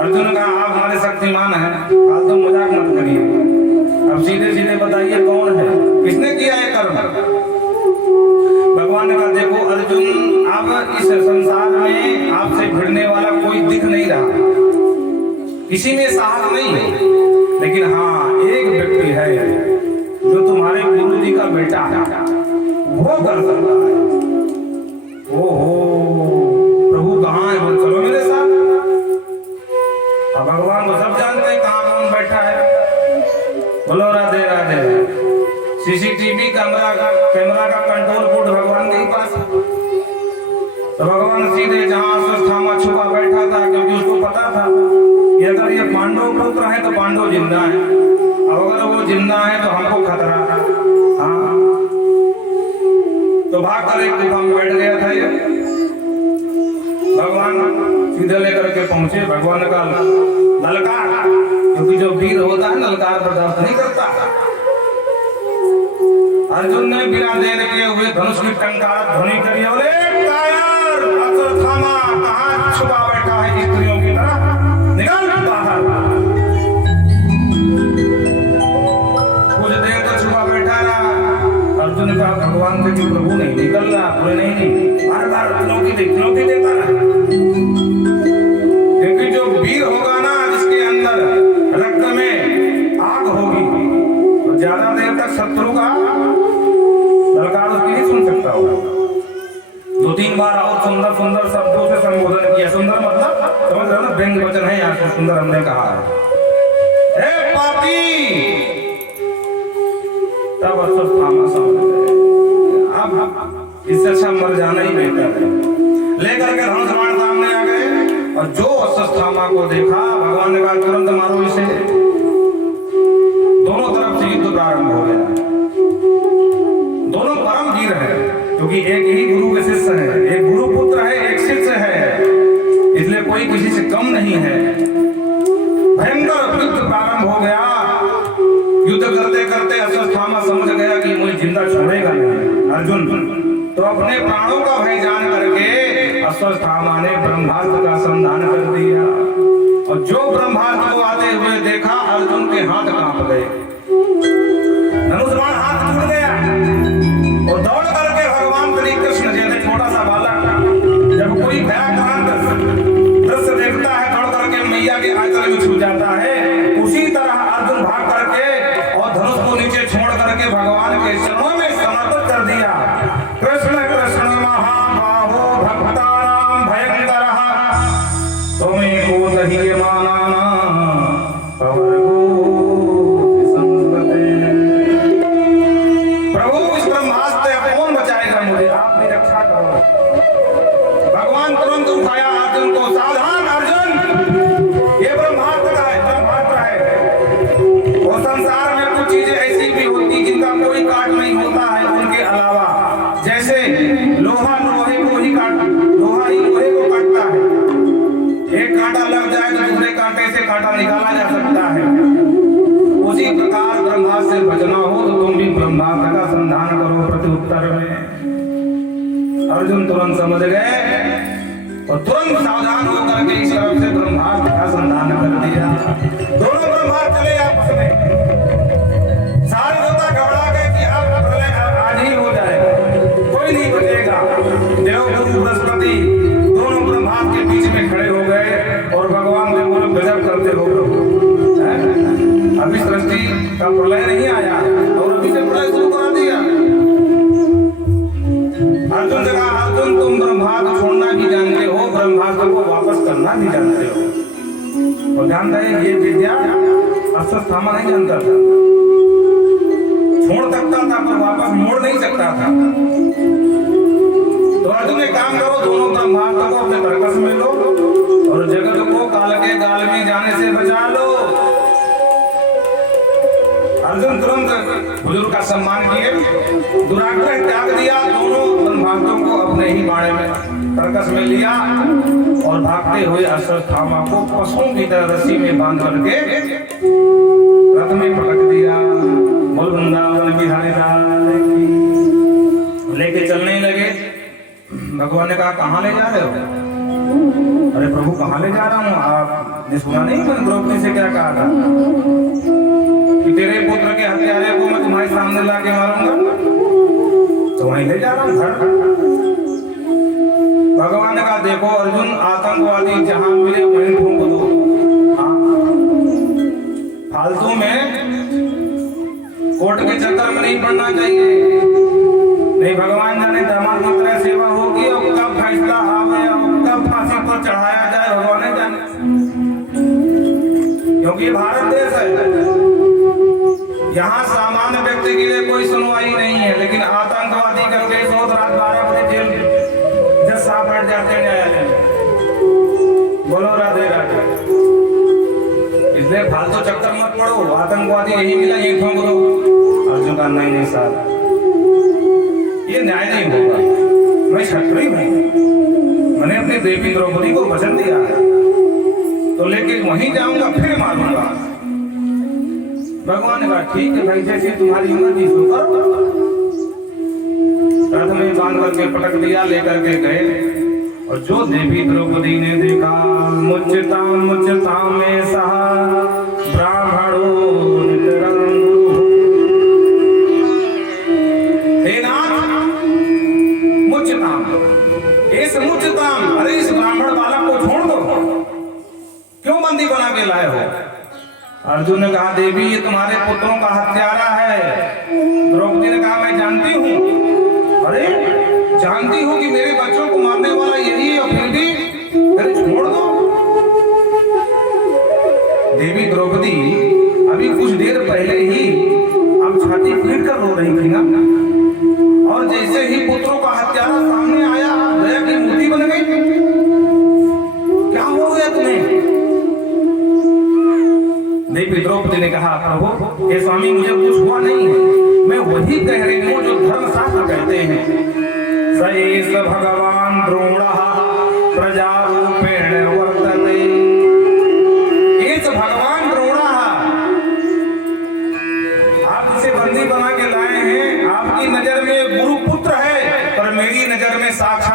अर्जुन का आप हमारे शक्तिमान हैं, फालतू मजाक मत करिए। अब सीधे सीधे बताइए कौन है, किसने किया है कर्म। भगवान ने कहा, देखो अर्जुन, अब इस संसार में आपसे भिड़ने वाला कोई दिख नहीं रहा, किसी में साहस नहीं है, लेकिन हाँ एक व्यक्ति है जो तुम्हारे गुरु जी का बेटा है, वो कर सकता है। ओहो प्रभु कहाँ है, बोल चलो मेरे साथ। अब भगवान को सब जानते हैं कहाँ कौन बैठा है। बोलो राधे राधे। सीसीटीवी कैमरा का कंट्रोल बोर्ड भगवान के पास। तो भगवान सीधे जहां अश्वत्थामा छुपा बैठा था, क्योंकि उसको पता था कि अगर ये पांडव पुत्र है तो पांडव जिंदा है, अब अगर वो जिंदा है तो हमको खतरा था। हाँ, तो भागकर एक गुफा में बैठ गया था ये। भगवान सीधे लेकर के पहुंचे। भगवान का ललकार, क्योंकि जो वीर होता है ललकार बर्दाश्त नहीं करता। अर्जुन ने बिना देर के हुए धनुष की टंकार ध्वनि करी, बोले कायर अश्वत्थामा कहाँ छुपा बैठा है स्त्रियों की तरह, निकल बाहर। कुछ देर तक छुपा बैठा रहा। अर्जुन का भगवान से जो प्रभु नहीं निकल रहा, बोले नहीं, बार बार चुनौती देता रहा। क्योंकि जो वीर होगा ना, जिसके अंदर रक्त में आग होगी, तो ज्यादा देर तक शत्रु का ललकार उसकी नहीं सुन सकता होगा। 2-3 बार और सुंदर सुंदर शब्दों से संबोधन किया। सुंदर मतलब समझ रहे हो ना, व्यंग वचन है यहाँ से सुंदर हमने कहा है। हे पापी, तब अश्वत्थामा समझ गए, अब इससे अच्छा मर जाना ही बेहतर है। लेकर के धनुष बाण सामने आ गए और जो अश्वत्थामा को देखा, भगवान ने कहा तुरंत मारो इसे। दोनों तरफ से युद्ध प्रारंभ हो गया। दोनों परम वीर हैं, क्योंकि एक ही गुरु के शिष्य है, एक गुरु पुत्र है, एक शिष्य है, इसलिए कोई किसी से कम नहीं है। भयंकर युद्ध प्रारंभ हो गया। युद्ध करते करते अश्वत्थामा समझ गया कि मुझे जिंदा छोड़ेगा नहीं। अर्जुन तो अपने प्राणों का भय जान करके अश्वत्थामा ने ब्रह्मास्त्र का संधान कर दिया, और जो ब्रह्मास्त्र को आते हुए देखा अर्जुन के हाथ कांप गए, धनुष बाण हाथ टूट गया, और दौड़ करके भगवान श्री कृष्ण जैसे छोटा सा बालक जब कोई भयाक्रांत दृश्य देखता है दौड़ करके मैया के आंचल में छू जाता है, उसी तरह अर्जुन भाग करके और धनुष को नीचे छोड़ करके भगवान के चरणों में समर्पित कर दिया। कृष्ण कृष्ण महाबाहो भक्तानां भयंकरः त्वमेको दह्यमानानां प्रभो संस्कृते। प्रभु इस ब्रह्मास्त्र से कौन बचाएगा मुझे, आप मेरी रक्षा करो। भगवान तुरंत उठाया अर्जुन को, सावधान अर्जुन, ये ब्रह्मास्त्र है, ब्रह्मास्त्र है। और संसार में कुछ चीजें ऐसी भी होती जिनका कोई काट नहीं होता है उनके अलावा, जैसे लोहा लोहे को ही काट, लोहा ही लोहे को काटता है, एक कांटा लग जाए तो दूसरे कांटे से कांटा निकाला जा सकता है। उसी प्रकार ब्रह्मास्त्र से बचना हो तो तुम भी ब्रह्मास्त्र का संधान करो। प्रत्युत्तर में अर्जुन तुरंत समझ गए और तुरंत सावधान होकर के इस तरफ से ब्रह्मास्त्र का संधान कर दिया। दोनों ब्रह्मास्त्र चले आपस में, सारे देवता घबरा गए कि अब प्रलय आज ही हो जाएगा, कोई नहीं बचेगा। देवगुरु बृहस्पति दोनों ब्रह्मास्त्र के बीच में खड़े हो गए और भगवान से बोले, गजब करते हो प्रभु, अभी सृष्टि का प्रलय नहीं आया और अभी से प्रलय शुरू करा दिया। अर्जुन से कहा, अर्जुन तुम ब्रह्मास्त्र छोड़ना भी जानते हो, ब्रह्मास्त्र को वापस करना भी जानते हो। और जानता है ये विद्या अश्वत्थामा नहीं जानता था, छोड़ सकता था पर वापस मोड़ नहीं सकता था। तो अर्जुन एक काम करो, दोनों ब्रह्मास्त्र को अपने कर्कश में लो और जगत को काल के गाल में जाने से बचा लो। अर्जुन तुरंत बुजुर्ग का सम्मान किए, दुराग्रह त्याग दिया, दोनों ब्रह्मास्त्रों को अपने ही बाड़े में कर्कश में लिया और भागते हुए अश्वत्थामा को पशुओं की तरह रस्सी में बांध करके रथ में पटक दिया। बोल वृंदावन बिहारी लाल की। लेके चलने लगे। भगवान ने कहा, कहाँ ले जा रहे हो? अरे प्रभु कहाँ ले जा रहा हूँ, आपने सुना नहीं मैंने द्रौपदी से क्या कहा था कि तेरे पुत्र के हत्यारे को मैं तुम्हारे सामने लाके मारूंगा, तो वहीं ले जा रहा हूं घर। भगवान ने कहा, देखो अर्जुन, आतंकवादी जहां मिले वहीं ठोक दो, फालतू में कोर्ट के चक्कर में नहीं पड़ना चाहिए। नहीं भगवान जाने दामाद की तरह सेवा होगी और कब फैसला आवे और कब फांसी पर चढ़ाया जाए भगवान जाने, क्योंकि भारत देश है, यहाँ सामान्य व्यक्ति के लिए कोई सुनवाई नहीं है, लेकिन आतंकवादी का केस हो तो रात 12 बजे जेल जज साहब बैठ जाते हैं न्यायालय में। बोलो राधे राधे। इसलिए फालतू चक्कर मत पड़ो, आतंकवादी यही मिला ये ठोक दो। अर्जुन का नहीं साहब, ये न्याय नहीं होगा, मैं क्षत्रिय हूँ, मैंने अपनी देवी द्रौपदी को वचन दिया है, तो लेके वहीं जाऊंगा फिर मारूंगा। भगवान ने कहा, ठीक है भाई, जैसे तुम्हारी मर्जी सो करो। रथ में बांध करके पटक दिया, लेकर के गए। और जो देवी द्रौपदी ने देखा, मुच्यता मुच्यता में सहा ब्राह्मणों मुच्यताम, इस मुच्यताम, अरे इस ब्राह्मण बालक को छोड़ दो, क्यों बंदी बना के लाए हो? अर्जुन ने कहा, देवी ये तुम्हारे पुत्रों का हत्यारा है। द्रौपदी ने कहा, मैं जानती हूँ। अरे जानती हूँ कि मेरे बच्चों को मारने वाला यही है और फिर भी अरे छोड़ दो। देवी द्रौपदी अभी कुछ देर पहले ही अब छाती पीट कर रो रही थी ना, और जैसे ही पुत्रों का हत्यारा सामने आया, दया की मूर्ति बन गई। क्या हो गया तुम्हें? देवी द्रौपदी ने कहा, प्रभु ये स्वामी मुझे कुछ हुआ नहीं है, मैं वही कह रही हूँ जो धर्मशास्त्र कहते हैं। सएष भगवान द्रोणः प्रजारूपेण वर्तते। इस भगवान द्रोणः, आप इसे बंदी बना के लाए हैं, आपकी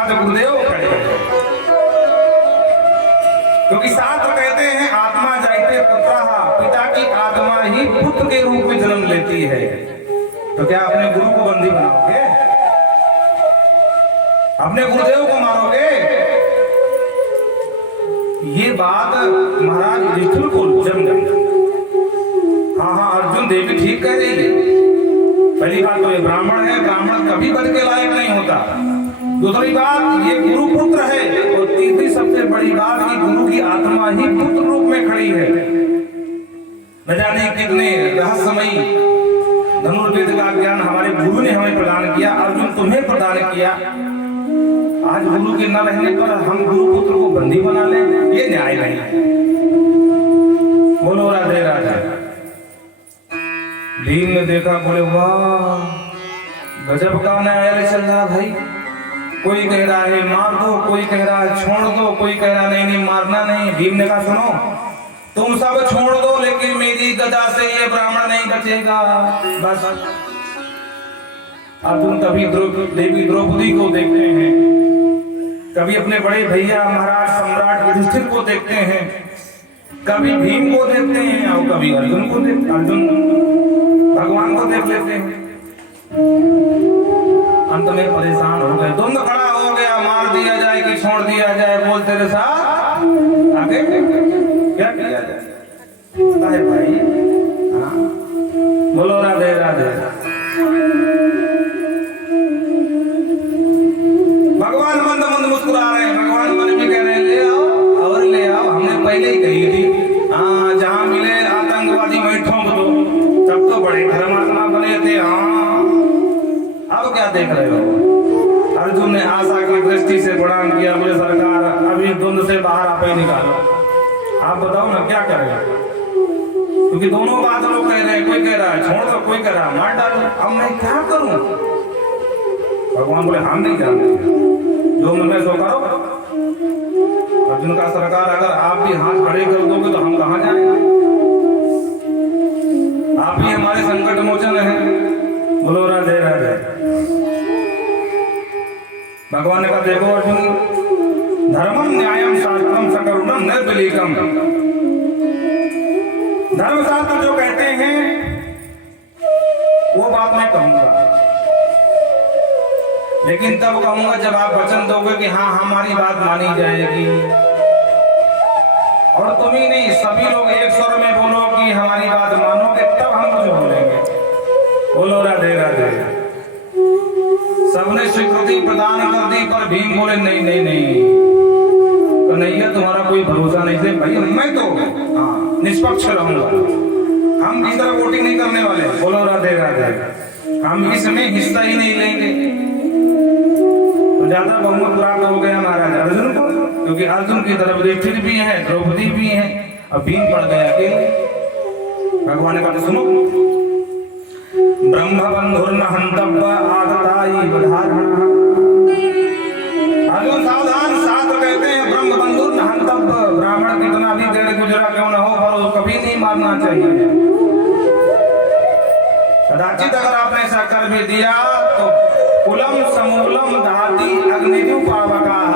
साक्षात गुरुदेव खड़े हैं। क्योंकि शास्त्र कहते हैं आत्मा जाइते पुत्रः, पिता की आत्मा ही पुत्र के रूप में जन्म लेती है। तो क्या अपने गुरु को बंदी बनाओगे? अपने गुरुदेव को मारोगे? ये बात महाराज युधिष्ठिर को जम गई। हाँ, अर्जुन देवी ठीक कह रही है। पहली बात तो ये ब्राह्मण है, ब्राह्मण कभी बद के लायक नहीं होता। दूसरी बात ये गुरु पुत्र है, और तीसरी सबसे बड़ी बात कि गुरु की आत्मा ही पुत्र रूप में खड़ी है। न जाने कितने रहस्यमयी धनुर्वेद का ज्ञान हमारे गुरु ने हमें प्रदान किया, अर्जुन तुम्हें प्रदान किया। आज गुरु के न रहने पर हम गुरु पुत्र को बंदी बना लें, ये न्याय नहीं है। बोलो राधे राधे। भीम ने देखा, बोले वाह गजब का न्याय चल रहा भाई। कोई कह रहा है मार दो, कोई कह रहा है छोड़ दो, कोई कह रहा नहीं नहीं मारना नहीं। भीम ने कहा सुनो, तुम सब छोड़ दो, लेकिन मेरी गदा से ये ब्राह्मण नहीं बचेगा। बस अर्जुन कभी देवी द्रौपदी को देखते हैं, कभी अपने बड़े भैया महाराज सम्राट युधिष्ठिर को देखते हैं, कभी भीम को देखते हैं, और कभी अर्जुन भगवान को देख लेते हैं। अंत में परेशान हो गए, द्वंद्व खड़ा हो गया, मार दिया जाए कि छोड़ दिया जाए। बोल तेरे साथ आगे क्या किया जाए? पता है भाई? हाँ, बोलो राधे राधे। भगवान मंद मंद मुस्कुरा रहे हैं, भगवान मन में कह रहे हैं ले आओ और ले आओ। हमने पहले ही कही थी, हाँ जहाँ मिले आतंकवादी वहीं ठोंक दो। तब तो बड़े धर्मात्मा बने थे। हाँ, अब क्या देख रहे हो? अर्जुन ने आशा की दृष्टि से प्रणाम किया, बोले सरकार अभी द्वंद्व से बाहर आप ही निकालो। आप बताओ ना क्या करेगा? क्योंकि दोनों बात लोग कह रहे हैं, कोई कह रहा है छोड़ दो, कोई कह रहा है मार डालो। अब मैं क्या करूं? भगवान बोले हम नहीं जानते, जो मन में सो करो। अर्जुन का सरकार अगर आप भी हाथ खड़े कर दोगे तो हम कहां जाएंगे? आप ही हमारे संकट मोचन है। बोलो राधे राधे। भगवान ने कहा देखो अर्जुन, धर्मम न्यायम शास्त्रम सकरुणम निर्विलीकम। धर्मशास्त्र जो कहते हैं वो बात मैं कहूंगा, लेकिन तब कहूंगा जब आप वचन दोगे कि हाँ हमारी बात मानी जाएगी। और तुम ही नहीं, सभी लोग एक स्वर में बोलो कि हमारी बात मानोगे, तब हम कुछ बोलेंगे। बोलो राधे राधे। सबने स्वीकृति प्रदान कर दी, पर भीम बोले नहीं नहीं नहीं, तो नहीं है तुम्हारा कोई भरोसा नहीं थे भाई। मैं तो हाँ निष्पक्ष रहूंगा, हम किसी तरह वोटिंग नहीं करने वाले। बोलो राधे राधे। हम इसमें हिस्सा ही नहीं लेंगे। तो ज्यादा बहुमत प्राप्त हो गया महाराज अर्जुन को, क्योंकि अर्जुन की तरफ युधिष्ठिर भी है, द्रौपदी भी है, अब भीम पड़ गया अकेले। भगवान ने कहा सुनो, ब्रह्म बंधुर्न हंतव्य आगताई बधारणः। अर्जुन सावधान, शास्त्र कहते हैं ब्रह्म बंधुर्न हंतव्य, ब्राह्मण कितना भी देर गुजरा क्यों न हो, पर कभी नहीं मारना चाहिए। कदाचित अगर आपने ऐसा कर भी दिया तो कुलम समूलम दहाति अग्निदुपावकाः,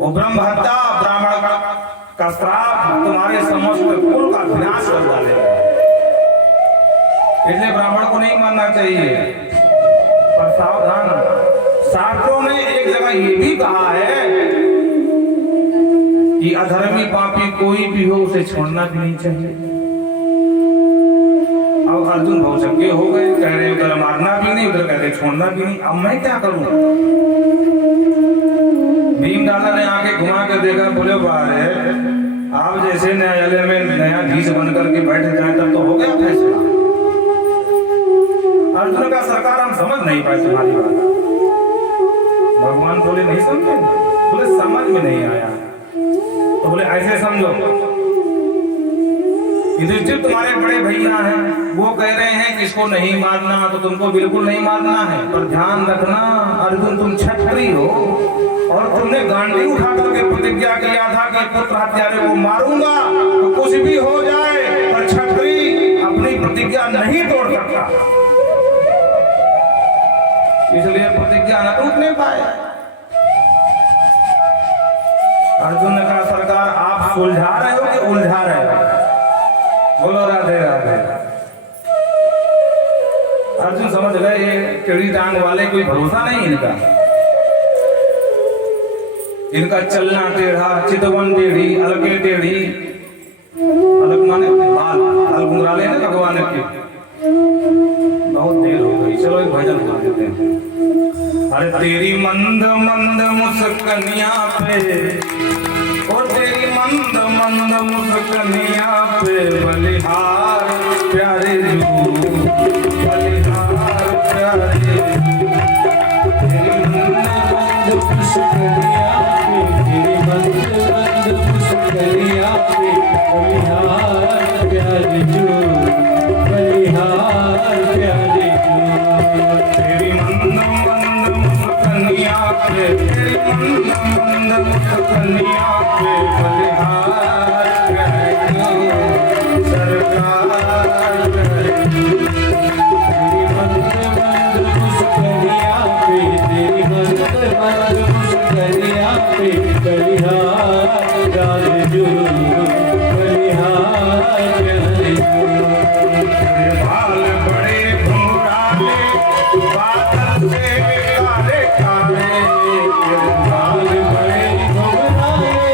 वो ब्रह्म हत्या ब्राह्मण का श्राप तुम्हारे समस्त कुल का विनाश कर डालेगा। इसलिए ब्राह्मण को नहीं मानना चाहिए। पर सावधान, शास्त्रों ने एक जगह ये भी कहा है कि अधर्मी पापी कोई भी हो उसे छोड़ना भी नहीं चाहिए। अब अर्जुन भौचक्के हो गए, कह रहे उधर मारना भी नहीं, उधर कहते छोड़ना भी नहीं। अब मैं क्या करूं? भीम दादा ने आके घुमा के देखा, बोले बारे आप जैसे न्यायालय में नया धीश बन करके बैठ जाए तब तो हो गया फैसला। अर्जुन का सरकार हम समझ नहीं पाए तुम्हारी बात। भगवान बोले नहीं समझे, बोले समझ में नहीं आया। तो बोले ऐसे समझो, युधिष्ठिर तुम्हारे बड़े भैया हैं, वो कह रहे हैं कि इसको नहीं मारना, तो तुमको बिल्कुल नहीं मारना है। पर ध्यान रखना अर्जुन, तुम क्षत्रिय हो और तुमने गांडी उठा करके प्रतिज्ञा किया था कि पुत्र हत्यारे को मारूंगा, तो कुछ भी हो जाए, पर क्षत्रिय अपनी प्रतिज्ञा नहीं तोड़ सकता। इसलिए प्रतिज्ञा न टूटने पाए। अर्जुन ने कहा सरकार आप सुलझा रहे हो कि उलझा रहे हो? बोलो राधे राधे। अर्जुन समझ गए ये टेढ़ी टांग वाले कोई भरोसा नहीं इनका, इनका चलना टेढ़ा, चितवन टेढ़ी, अलगे टेढ़ी, अलग माने बाल बाल गुंगरा लेने भगवान के। बहुत देर हो गई, चलो एक भजन गा देते हैं। अरे तेरी मंद मंद मुस्कनिया पे, और तेरी मंद मंद मुस्कनिया पे बलिहार प्यारे जू, बलिहार प्यारे। तेरी मंद मंद मुस्कनिया पे, तेरी मंद मंद मुस्कनिया पे बलिहार प्यारे जू, बलिहार प्यारे जू। तेरी मंद मंद मुस्कनिया पे, तेरी मंद मंद मुस्कनिया पे बलिहार प्यारे जू, सरकार करे। तेरी मंद मंद मुस्कनिया पे, तेरी मंद मंद मुस्कनिया पे बलिहार प्यारे जू, बलिहार प्यारे जू। तेरे बाल बड़े घुंघराले, बादल से काले काले, तेरे बाल बड़े घुंघराले,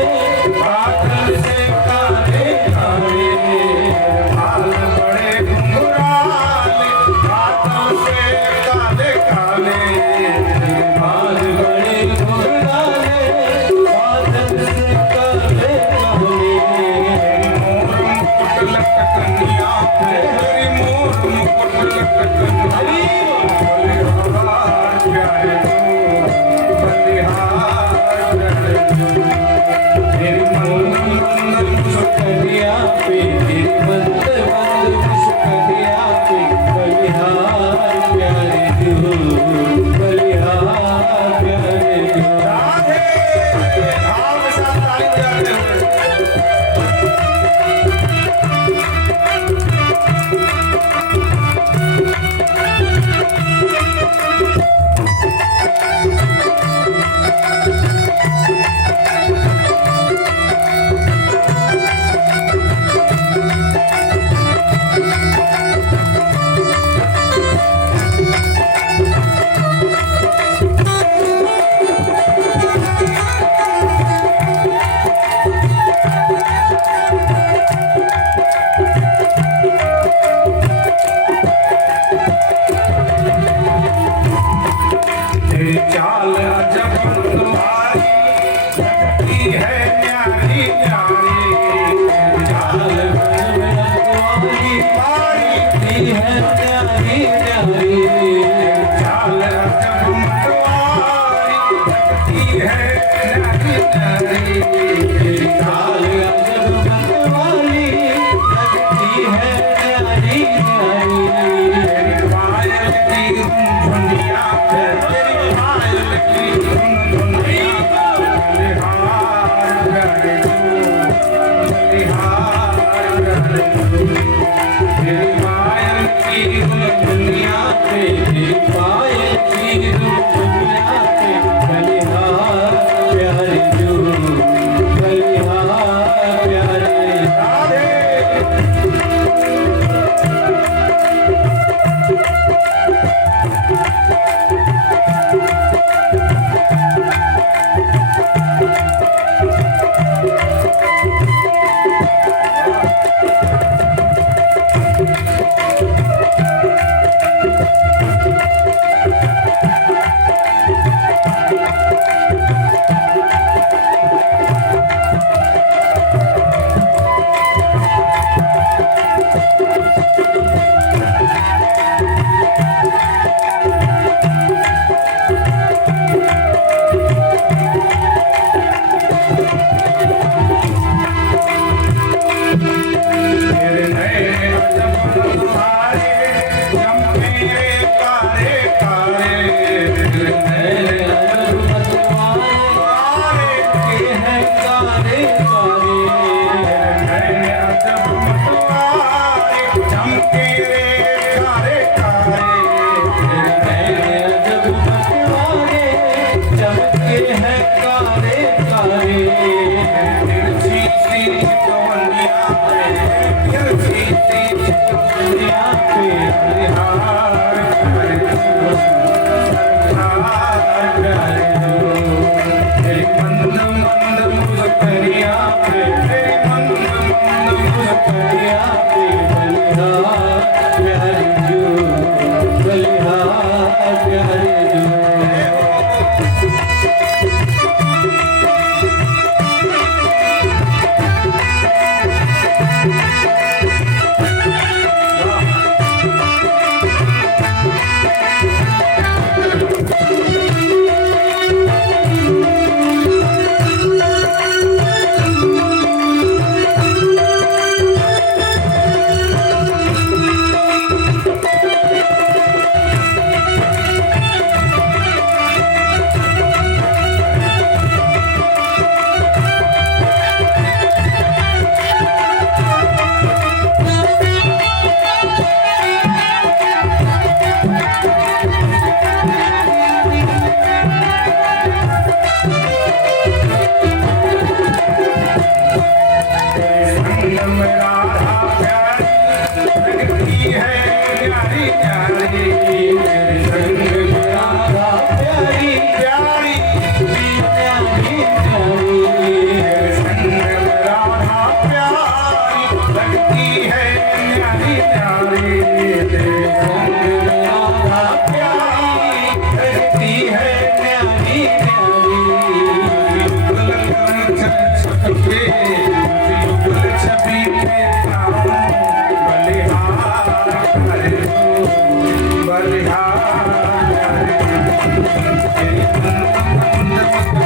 तेरी बूंद बूंद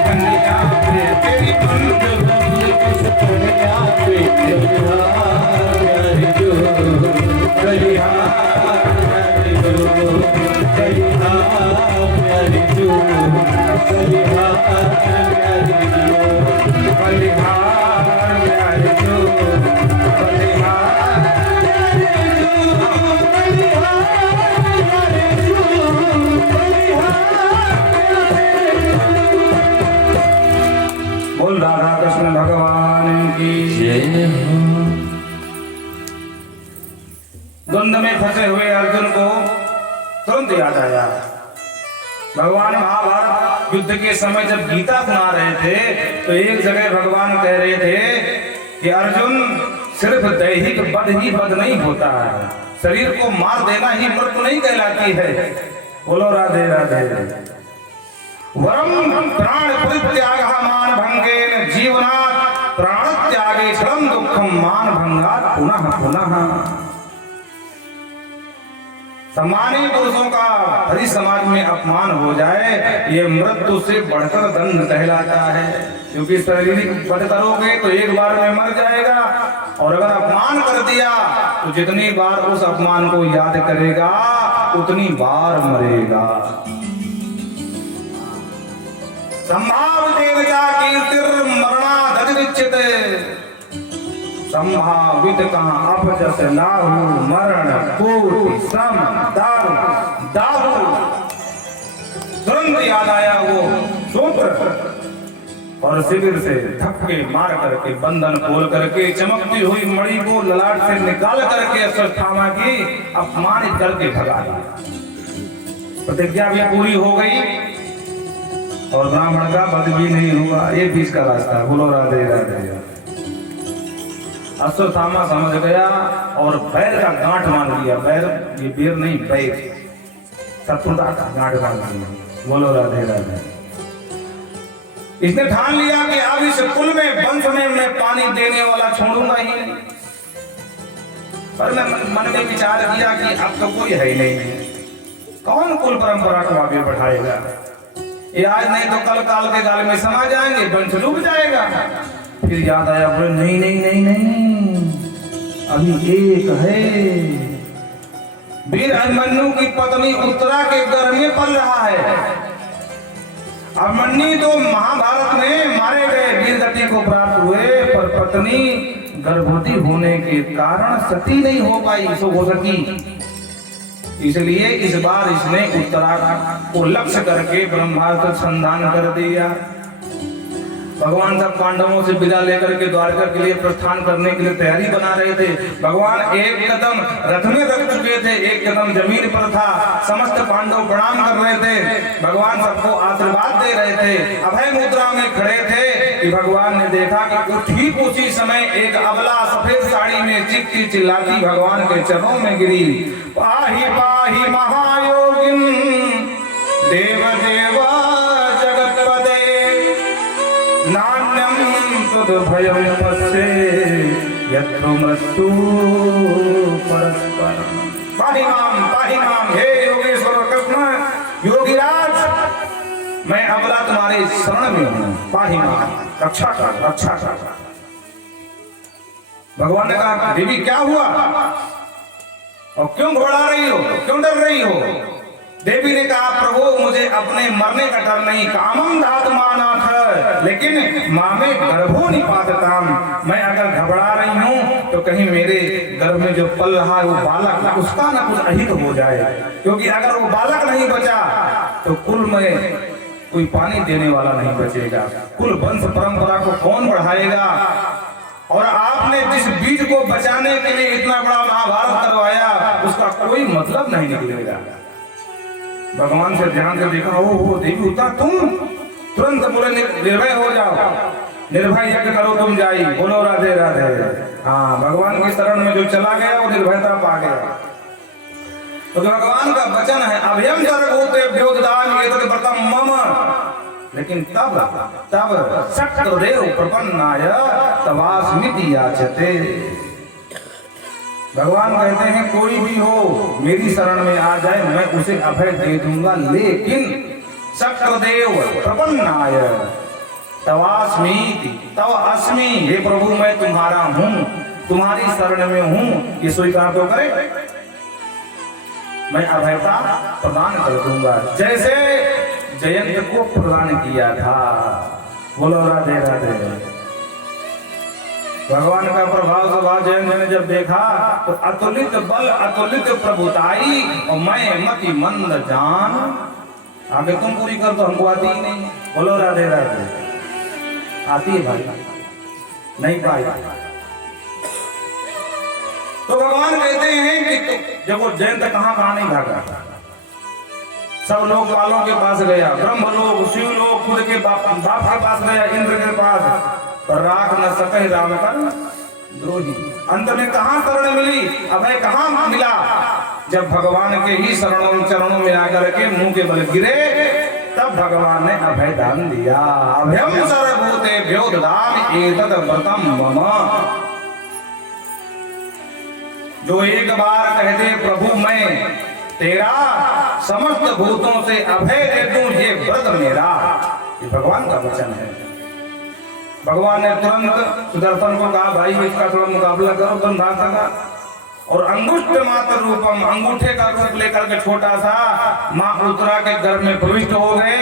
कन्या पे, तेरी बूंद बूंद कन्या पे, प्यारी जो कलिया प्यारी जो कलिया प्यारी जो कलिया प्यारी जो कलिया प्यारी जो कलिया बोल राधा कृष्ण भगवान की जय हो। द्वंद में फंसे हुए अर्जुन को तुरंत याद आया, भगवान महाभारत युद्ध के समय जब गीता सुना रहे थे तो एक जगह भगवान कह रहे थे कि अर्जुन सिर्फ दैहिक वध ही वध नहीं होता है, शरीर को मार देना ही मृत्यु नहीं कहलाती है। बोलो राधे राधे। वरम प्राण परित्याग मान भंगेन जीवनात् प्राण त्यागे क्षरम दुखम मान भंगात् पुनः पुनः। सम्मानी पुरुषों का हरि समाज में अपमान हो जाए ये मृत्यु से बढ़कर दंड कहलाता है, क्योंकि शारीरिक वध करोगे तो एक बार में मर जाएगा, और अगर अपमान कर दिया तो जितनी बार उस अपमान को याद करेगा उतनी बार मरेगा। संभाव देवता कीर्तिर मरणा दधिरिच्यते, संभावित कहाँ अपजस लाहु मरण कोटि श्रम दारु दाहु। तुरंत याद आया वो सूत्र, और शिविर से धक्के मार करके बंधन खोल करके चमकती हुई मणि को ललाट से निकाल करके अश्वत्थामा की अपमानित करके भगा दिया। प्रतिज्ञा भी पूरी हो गई और ब्राह्मण का वध भी नहीं हुआ, ये बीच का रास्ता। बोलो राधे राधे। अश्वत्थामा समझ गया और बैर का गांठ मान लिया, बैर ये बेर नहीं बैर, शत्रुता का गांठ मान लिया। बोलो राधे राधे। इसने ठान लिया कि अब इस कुल में वंश में मैं पानी देने वाला छोड़ूंगा ही नहीं। पर मैं मन में विचार किया कि अब तो कोई है ही नहीं, कौन कुल परंपरा को आगे बढ़ाएगा। ये आज नहीं तो कल काल के गाल में समा जाएंगे, वंश डूब जाएगा। फिर याद आया, बोले नहीं नहीं नहीं नहीं, अभी एक है, वीर अभिमन्यु की पत्नी उत्तरा के गर्भ में पल रहा है। अभिमन्यु तो महाभारत में मारे गए, वीर गति को प्राप्त हुए, पर पत्नी गर्भवती होने के कारण सती नहीं हो पाई, सो हो सकी। इसलिए इस बार इसने उत्तरा को लक्ष्य करके ब्रह्मास्त्र संधान कर दिया। भगवान सब पांडवों से विदा लेकर के द्वारका के लिए प्रस्थान करने के लिए तैयारी बना रहे थे। भगवान एक कदम रथ में रख चुके थे, एक कदम जमीन पर था। समस्त पांडव प्रणाम कर रहे थे, भगवान सबको आशीर्वाद दे रहे थे, अभय मुद्रा में खड़े थे कि भगवान ने देखा कि ठीक उसी समय एक अबला सफेद साड़ी में चीखती चिल्लाती भगवान के चरणों में गिरी। पाहि पाहि महायोगिन देव देवा नान्यम तद भयम पश्ये यत्र मृत्यु परस्परम। पाहि माम, हे योगेश्वर कृष्ण योगीराज, मैं अबला तुम्हारे शरण में हूँ, पाहि माम, रक्षा कर। भगवान ने कहा, देवी क्या हुआ और क्यों घबरा रही हो, क्यों डर रही हो? देवी ने कहा, प्रभु मुझे अपने मरने का डर नहीं, कामम धातुमानाथ, लेकिन मामे गर्भो निपातताम, मैं अगर घबरा रही हूँ तो कहीं मेरे गर्भ में जो पल रहा है वो बालक, उसका ना कुछ अहित हो जाए, क्योंकि अगर वो बालक नहीं बचा तो कुल में कोई पानी देने वाला नहीं बचेगा, कुल वंश परंपरा को कौन बढ़ाएगा। और आपने जिस बीज को बचाने के लिए इतना बड़ा महाभारत करवाया उसका कोई मतलब नहीं निकलेगा। भगवान से ध्यान से देखा, हो देवी उतर तुम, तुरंत बोले निर्भय हो जाओ, निर्भय यज्ञ करो तुम जाई। बोलो राधे राधे। हाँ, भगवान की शरण में जो चला गया वो निर्भयता पा गया। तो भगवान का वचन है, अभयम सर्वभूतेभ्यो ददामि एतत् व्रतं मम, लेकिन तब शक्तिर्देव प्रपन्नाय तवास्मिति याचते। भगवान कहते हैं कोई भी हो मेरी शरण में आ जाए मैं उसे अभय दे दूंगा, लेकिन सर्वदेव प्रपन्नाय तवास्मीति तव अस्मि। हे प्रभु मैं तुम्हारा हूँ, तुम्हारी शरण में हूँ, ये स्वीकार तो करे। मैं अभयता प्रदान कर दूंगा जैसे जयंत को प्रदान किया था। बोलो राधे राधे। भगवान का प्रभाव स्वभाव जयंत ने जब देखा तो अतुलित बल अतुलित प्रभुताई और मैं मति मंद जान। आगे तुम पूरी कर तो हमको आती ही नहीं। बोलो राधे राधे। आती है भाई, नहीं पाई। तो भगवान कहते हैं कि जब वो जयंत कहाँ नहीं भागा, सब लोग वालों के पास गया, ब्रह्म लोग शिव लोग खुद के बाप के पास गया, इंद्र के पास, पर राख न सके राम कर द्रोही। अंत में कहाँ शरण मिली, अभय कहाँ मिला, जब भगवान के ही चरणों में आकर के मुंह के बल गिरे, तब भगवान ने अभय दान दिया। अभयम सर्वभूतेभ्यो ददामि एतद् व्रतम मम। जो एक बार कह दे प्रभु मैं तेरा, समस्त भूतों से अभय दे दूं, ये व्रत मेरा। ये भगवान का वचन है। भगवान ने तुरंत सुदर्शन को कहा भाई इसका थोड़ा मुकाबला करो, तुम भाग सका। और अंगुष्ठ मात्र रूपम, अंगूठे का रूप लेकर के छोटा सा माँ उत्तरा के गर्भ में प्रविष्ट हो गए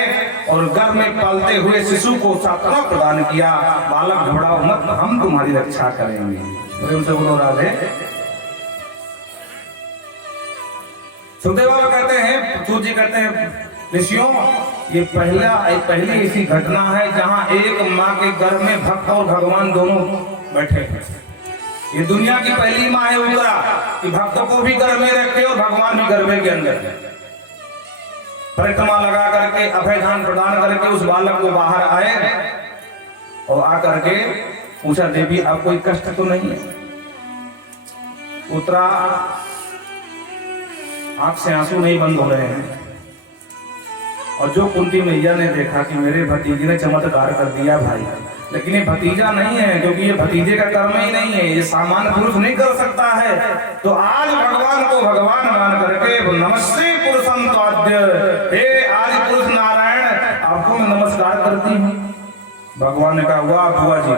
और गर्भ में पलते हुए शिशु को सात्वा प्रदान किया। बालक घबराओ मत, हम तुम्हारी रक्षा करेंगे। प्रेम से बोलो राधे। सुखदेव बाबा कहते हैं, सूजी कहते हैं ऋषियों, ये पहली ऐसी घटना है जहां एक माँ के गर्भ में भक्त और भगवान दोनों बैठे हैं। ये दुनिया की पहली माँ है उत्तरा कि भक्तों को भी गर्भ में रखे और भगवान भी गर्भ के अंदर। परिक्रमा लगा करके अभय दान प्रदान करके उस बालक को बाहर आए और आकर के पूछा देवी आप कोई कष्ट तो नहीं है। उत्तरा आंख से आंसू नहीं बंद हो रहे हैं। और जो कुंती मैया ने देखा कि मेरे भतीजे ने चमत्कार कर दिया भाई, लेकिन ये भतीजा नहीं है क्योंकि ये भतीजे का कर्म ही नहीं है, ये सामान्य पुरुष नहीं कर सकता है। तो आज भगवान को भगवान मान करके नमस्ते पुरुषम त्वाद्य, हे आदि पुरुष नारायण आपको मैं नमस्कार करती हूँ। भगवान ने कहा वाह बुआ जी,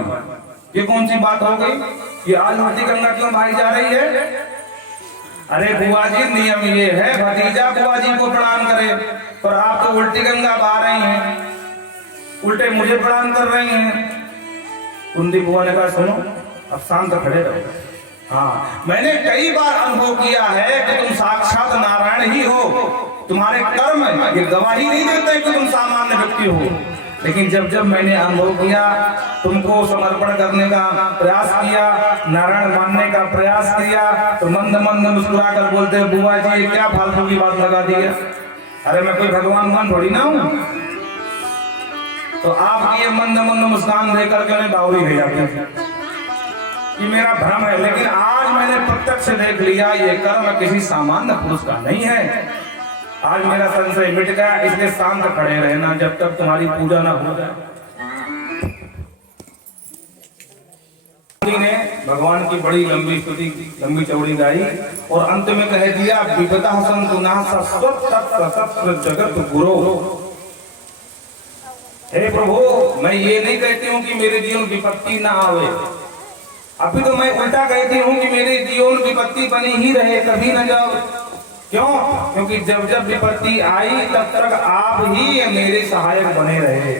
ये कौन सी बात हो गई कि आज उल्टी गंगा क्यों भाई जा रही है? अरे बुआ जी नियम ये है भतीजा बुआ जी को प्रणाम करे, पर आप तो उल्टी गंगा बहा रही हैं, उल्टे मुझे प्रणाम कर रही हैं। कुंती बुआ ने कहा सुनो अब शांत खड़े रहो। हाँ मैंने कई बार अनुभव किया है कि तुम साक्षात नारायण ही हो, तुम्हारे कर्म ये गवाही नहीं देते कि तुम सामान्य व्यक्ति हो। लेकिन जब जब मैंने अनुभव किया, तुमको समर्पण करने का प्रयास किया, नारायण मानने का प्रयास किया, तो मंद मंद मुस्कुरा कर बोलते बुआ जी क्या फालतू की बात लगा दी है? अरे मैं कोई भगवान मान थोड़ी ना हूं। तो आपकी ये मंद मंद मुस्कान देख करके मैं बावरी हो जाती है कि मेरा भ्रम है। लेकिन आज मैंने प्रत्यक्ष देख लिया ये कर्म किसी सामान्य पुरुष का नहीं है। आज मेरा संशय मिट गया, इसलिए शांत खड़े रहना जब तक तुम्हारी पूजा ना हो जाए। ने भगवान की बड़ी लंबी स्तुति लंबी चौड़ी गाई और अंत में कह दिया विपदा संतु ना जगत गुरु। हे प्रभु मैं ये नहीं कहती हूँ कि मेरे जीवन विपत्ति ना आवे, अभी तो मैं उल्टा कहती हूँ कि मेरे जीवन विपत्ति बनी ही रहे, कभी न जाओ। क्यों? क्योंकि जब जब विपत्ति आई तब तक आप ही मेरे सहायक बने रहे।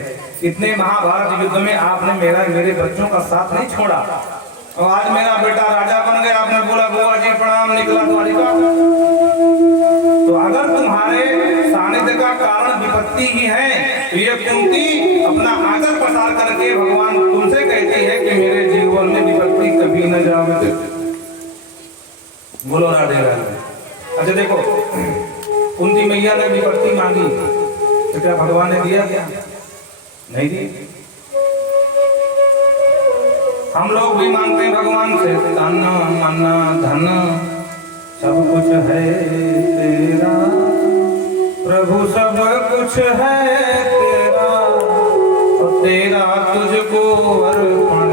इतने महाभारत युद्ध में आपने मेरे बच्चों का साथ नहीं छोड़ा और आज मेरा बेटा राजा बन गया, आपने बोला बुआ जी प्रणाम, निकला द्वारिका। तो अगर तुम्हारे सानिध्य का कारण विपत्ति ही है तो ये कुंती अपना आदर प्रसार करके भगवान तुमसे कहती है कि मेरे जीवन में विपत्ति कभी न जावे। बोलो राधे राधे। अच्छा देखो कुंती मैया ने विपत्ति मांगी तो क्या भगवान ने दिया? क्या नहीं दी। हम लोग भी मांगते हैं भगवान से तन मन धन सब कुछ है तेरा प्रभु, सब कुछ है तेरा और तेरा तुझको अर्पण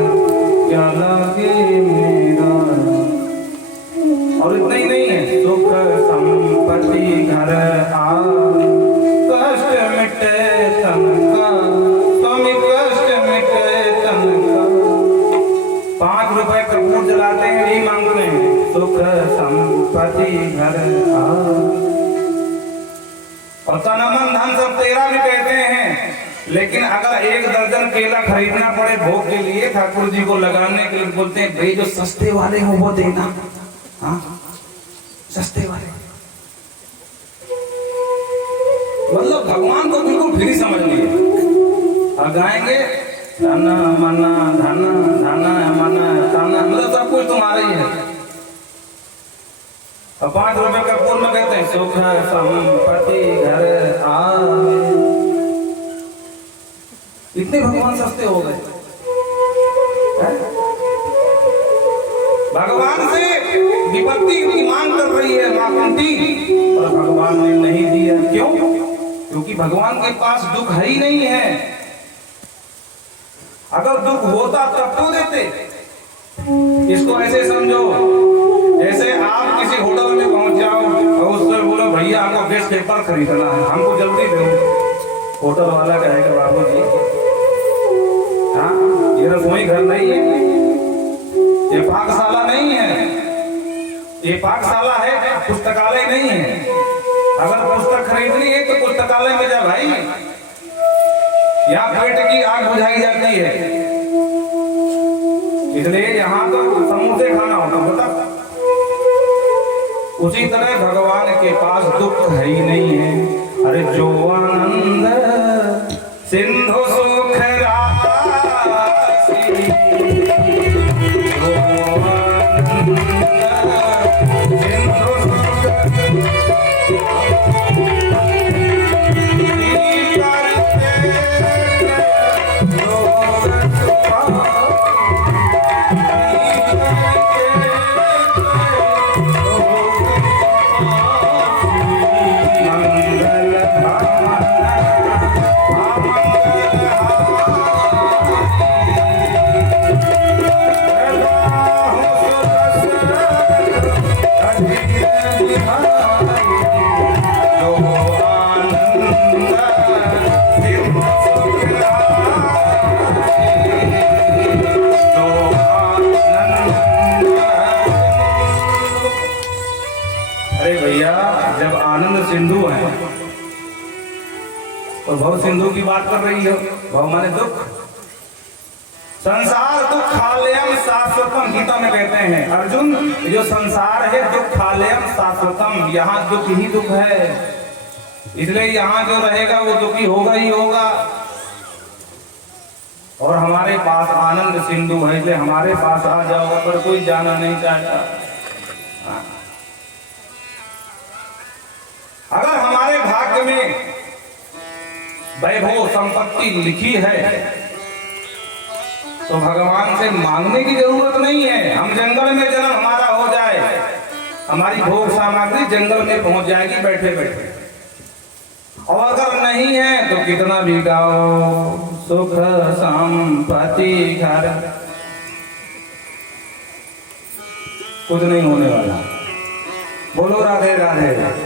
क्या लगे मेरा। और इतना ही नहीं है, सुख संपत्ति घर आ कष्ट मिटे तन लेकिन अगर 1 दर्जन केला खरीदना पड़े भोग के लिए ठाकुर जी को लगाने के लिए, बोलते हैं भाई जो सस्ते वाले हो वो देना। हाँ, सस्ते वाले मतलब भगवान को बिल्कुल फ्री समझ लिए। और गाएंगे धन मन धन धन मन धन, मतलब सब कुछ तुम्हारा ही है। और 5 रुपए का फूल में कहते हैं सुख संपत्ति घर आवे। इतने भगवान सस्ते हो गए। भगवान से विपत्ति की मांग कर रही है मां कुंती, और भगवान ने नहीं दिया। क्यों? क्योंकि भगवान के पास दुख है ही नहीं है। अगर दुख होता तब तो देते। इसको ऐसे समझो जैसे आप किसी होटल में पहुंच जाओ और उससे बोलो भैया हमको गेस्ट पेपर खरीदना है, हमको जल्दी दो। होटल वाला कहेगा बाबू जी, हाँ ये रसोई घर नहीं है, ये पाकशाला नहीं है, ये पाकशाला है, पुस्तकालय नहीं है। अगर पुस्तक खरीदनी है तो पुस्तकालय में जा भाई, यहाँ पेट की आग बुझाई जाती है। इसलिए यहाँ तो समोसे खाना होता बता। उसी तरह भगवान के पास दुख है ही नहीं है। अरे जो आनंद सिंधु सुख राशि, जो आनंद सिंधु सिंधु है और भव सिंधु की बात कर रही हो। भव माने दुख, संसार दुख खालयम शाश्वतम, गीता में कहते हैं अर्जुन जो संसार है दुख खालयम शाश्वतम, यहाँ दुख ही दुख है। इसलिए यहाँ जो रहेगा वो दुखी होगा ही होगा। और हमारे पास आनंद सिंधु है, इसलिए हमारे पास आ जाओ, पर कोई जाना नहीं चाहता। अगर हमारे भाग्य में वैभव संपत्ति लिखी है तो भगवान से मांगने की जरूरत नहीं है। हम जंगल में जन्म हमारा हो जाए, हमारी भोग सामग्री जंगल में पहुंच जाएगी बैठे बैठे। और अगर नहीं है तो कितना भी गाओ सुख संपत्ति घर, कुछ नहीं होने वाला। बोलो राधे राधे।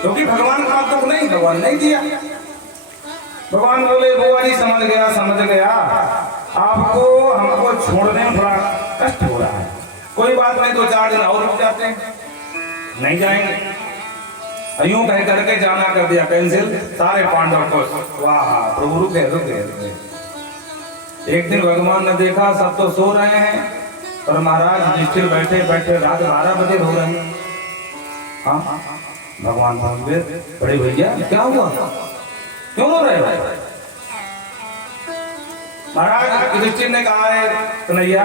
क्योंकि भगवान का दुख नहीं, भगवान नहीं दिया। भगवान बोले बुआ जी समझ गया आपको हमको छोड़ने में थोड़ा कष्ट हो रहा है, कोई बात नहीं, 2-4 दिन और रुक जाते हैं, नहीं जाएंगे। यूं कह करके जाना कर दिया कैंसिल सारे पांडव को। वाह प्रभु रुके रुके रुके। एक दिन भगवान ने देखा सब तो सो रहे हैं और महाराज युधिष्ठिर बैठे बैठे रात 12 बजे हो रहे हैं। हाँ भगवान बोले बड़े भैया क्या हुआ, क्यों रो रहे भाई? महाराज युधिष्ठिर ने कहा है कन्हैया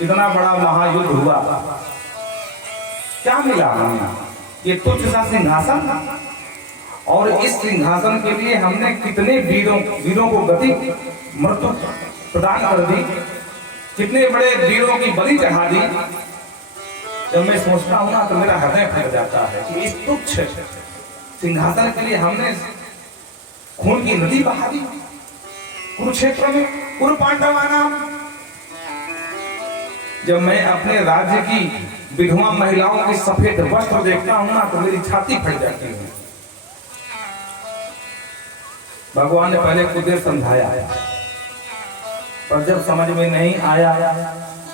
इतना बड़ा महायुद्ध हुआ, क्या मिला हमें? ये तुच्छ सा सिंहासन, और इस सिंहासन के लिए हमने कितने वीरों को गति मृत्यु प्रदान कर दी, कितने बड़े वीरों की बलि चढ़ा दी। जब मैं सोचता हूं ना तो मेरा हृदय फट जाता है कि इस तुच्छ सिंहासन के लिए हमने खून की नदी बहा दी कुरुक्षेत्र में, कुरु पांडवाना। जब मैं अपने राज्य की विधवा महिलाओं की सफेद वस्त्र देखता हूं ना तो मेरी छाती फट जाती है। भगवान ने पहले खुद समझाया, पर जब समझ में नहीं आया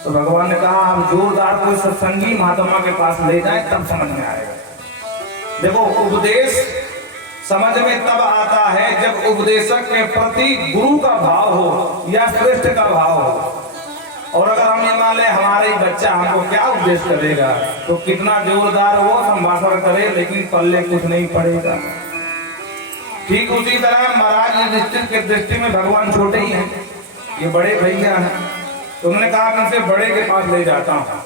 तो भगवान ने कहा हम जोरदार कोई सत्संगी महात्मा के पास ले जाए तब समझ में आएगा। देखो, उपदेश समझ में तब आता है जब उपदेशक के प्रति गुरु का भाव हो या श्रेष्ठ का भाव हो। और अगर हम ये मान ले हमारा ही बच्चा हमको क्या उपदेश करेगा, तो कितना जोरदार वो संभाषण करे लेकिन पल्ले कुछ नहीं पड़ेगा। ठीक उसी तरह महाराज युधिष्ठिर के दृष्टि में भगवान छोटे ही हैं, ये बड़े भैया हैं। तो उन्होंने कहा कि इनसे बड़े के पास ले जाता हूँ।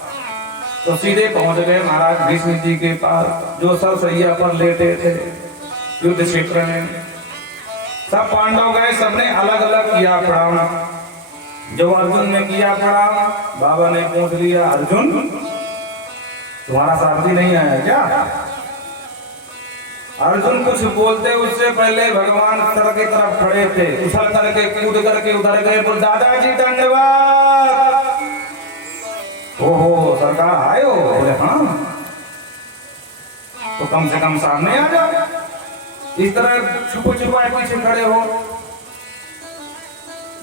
तो सीधे पहुंच गए महाराज भीष्म जी के पास, जो सब सैया पर लेटे थे युद्ध क्षेत्र में। सब पांडव गए, सबने अलग अलग किया प्रणाम। जो अर्जुन ने किया प्रणाम, बाबा ने पूछ लिया, अर्जुन तुम्हारा सारथी नहीं आया क्या? अर्जुन कुछ बोलते उससे पहले भगवान सर की तरफ खड़े थे, उछल करके कूद करके उधर गए, बोल दादाजी धन्यवाद। ओहो सरकार आए हो? बोले हाँ, तो कम से कम सामने आ जाओ, इस तरह छुपो छुपाए पीछे खड़े हो।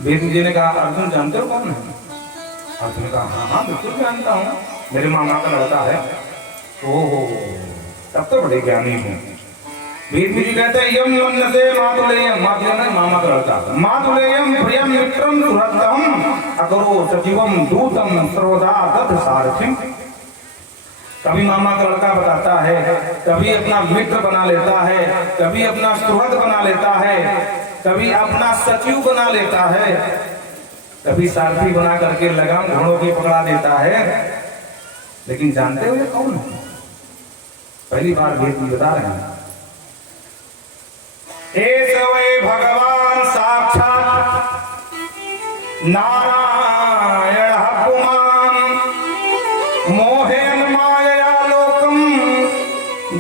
भीष्म जी ने कहा, अर्जुन जानते हो कौन है? अर्जुन ने कहा, हाँ हाँ बिल्कुल जानता हूँ, मेरे मामा का लड़का है। ओहो, तब तो बड़े ज्ञानी हूँ। भीष्म जी कहते हैं, यम यम से मातुलेयम, मातुलेयम मामा का लड़का, मातुलेयम प्रियम मित्रम सुहृदम अकरो सचिवम दूतम सर्वदा दत्त सारथिम। कभी मामा का लड़का बताता है, कभी अपना मित्र बना लेता है, कभी अपना सुहृद बना लेता है, कभी अपना सचिव बना लेता है, कभी सारथी बना करके लगाम घोड़ों की पकड़ा देता है। लेकिन जानते हो ये कौन है? पहली बार भीष्म बता रहे हैं, वै भगवान साक्षात नारायण पुमान मोहेन माया लोकम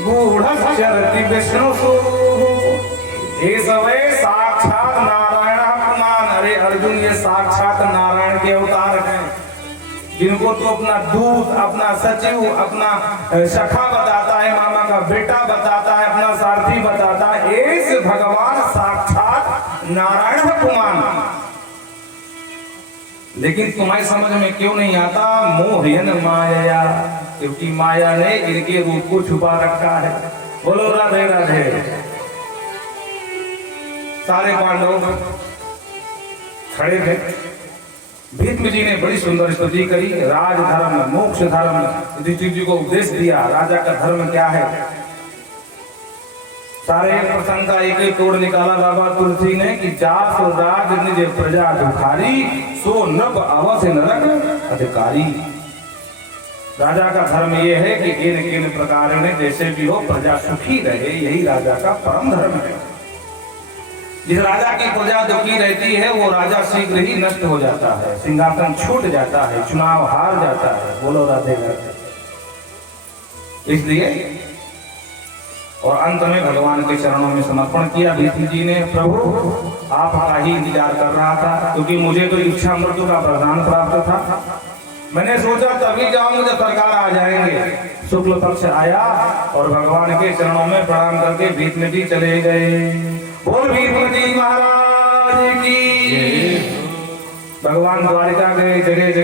गूढ़श्चरति विष्णु। वै साक्षात नारायण पुमान। अरे अर्जुन, ये साक्षात नारायण के अवतार हैं, जिनको तो अपना दूत, अपना सचिव, अपना सखा बताता है, मामा का बेटा बताता है, अपना सारथी बताता है। इस भगवान साक्षात नारायण पुमान। लेकिन तुम्हारी समझ में क्यों नहीं आता? मोहन माया, क्योंकि माया ने इनके रूप को छुपा रखा है। बोलो राधे राधे। सारे पांडव खड़े थे। भीष्म जी ने बड़ी सुंदर स्तुति करी, राजधर्म, मोक्ष धर्म, युधिष्ठिर जी को उपदेश दिया, राजा का धर्म क्या है। सारे प्रसंग का एक एक तोड़ निकाला बाबा तुलसी ने कि जास राज निज प्रजा दुखारी, सो नभ अवश्य नरक अधिकारी। राजा का धर्म ये है कि इन किन प्रकार में जैसे भी हो प्रजा सुखी रहे, यही राजा का परम धर्म है। जिस राजा की प्रजा दुखी रहती है वो राजा शीघ्र ही नष्ट हो जाता है, सिंहासन छूट जाता है, चुनाव हार जाता है। बोलो राधे राधे। इसलिए और अंत में भगवान के चरणों में समर्पण किया भीष्म जी ने। प्रभु आपका ही इंतजार कर रहा था, क्योंकि मुझे तो इच्छा मृत्यु का वरदान प्राप्त था। मैंने सोचा तभी जाऊंगा जब सरकार आ जाएंगे। शुक्ल पक्ष आया और भगवान के चरणों में प्रणाम करके भीष्म जी चले गए। बोल भीष्म जी महाराज की। भगवान द्वारिका गए, जगह जगह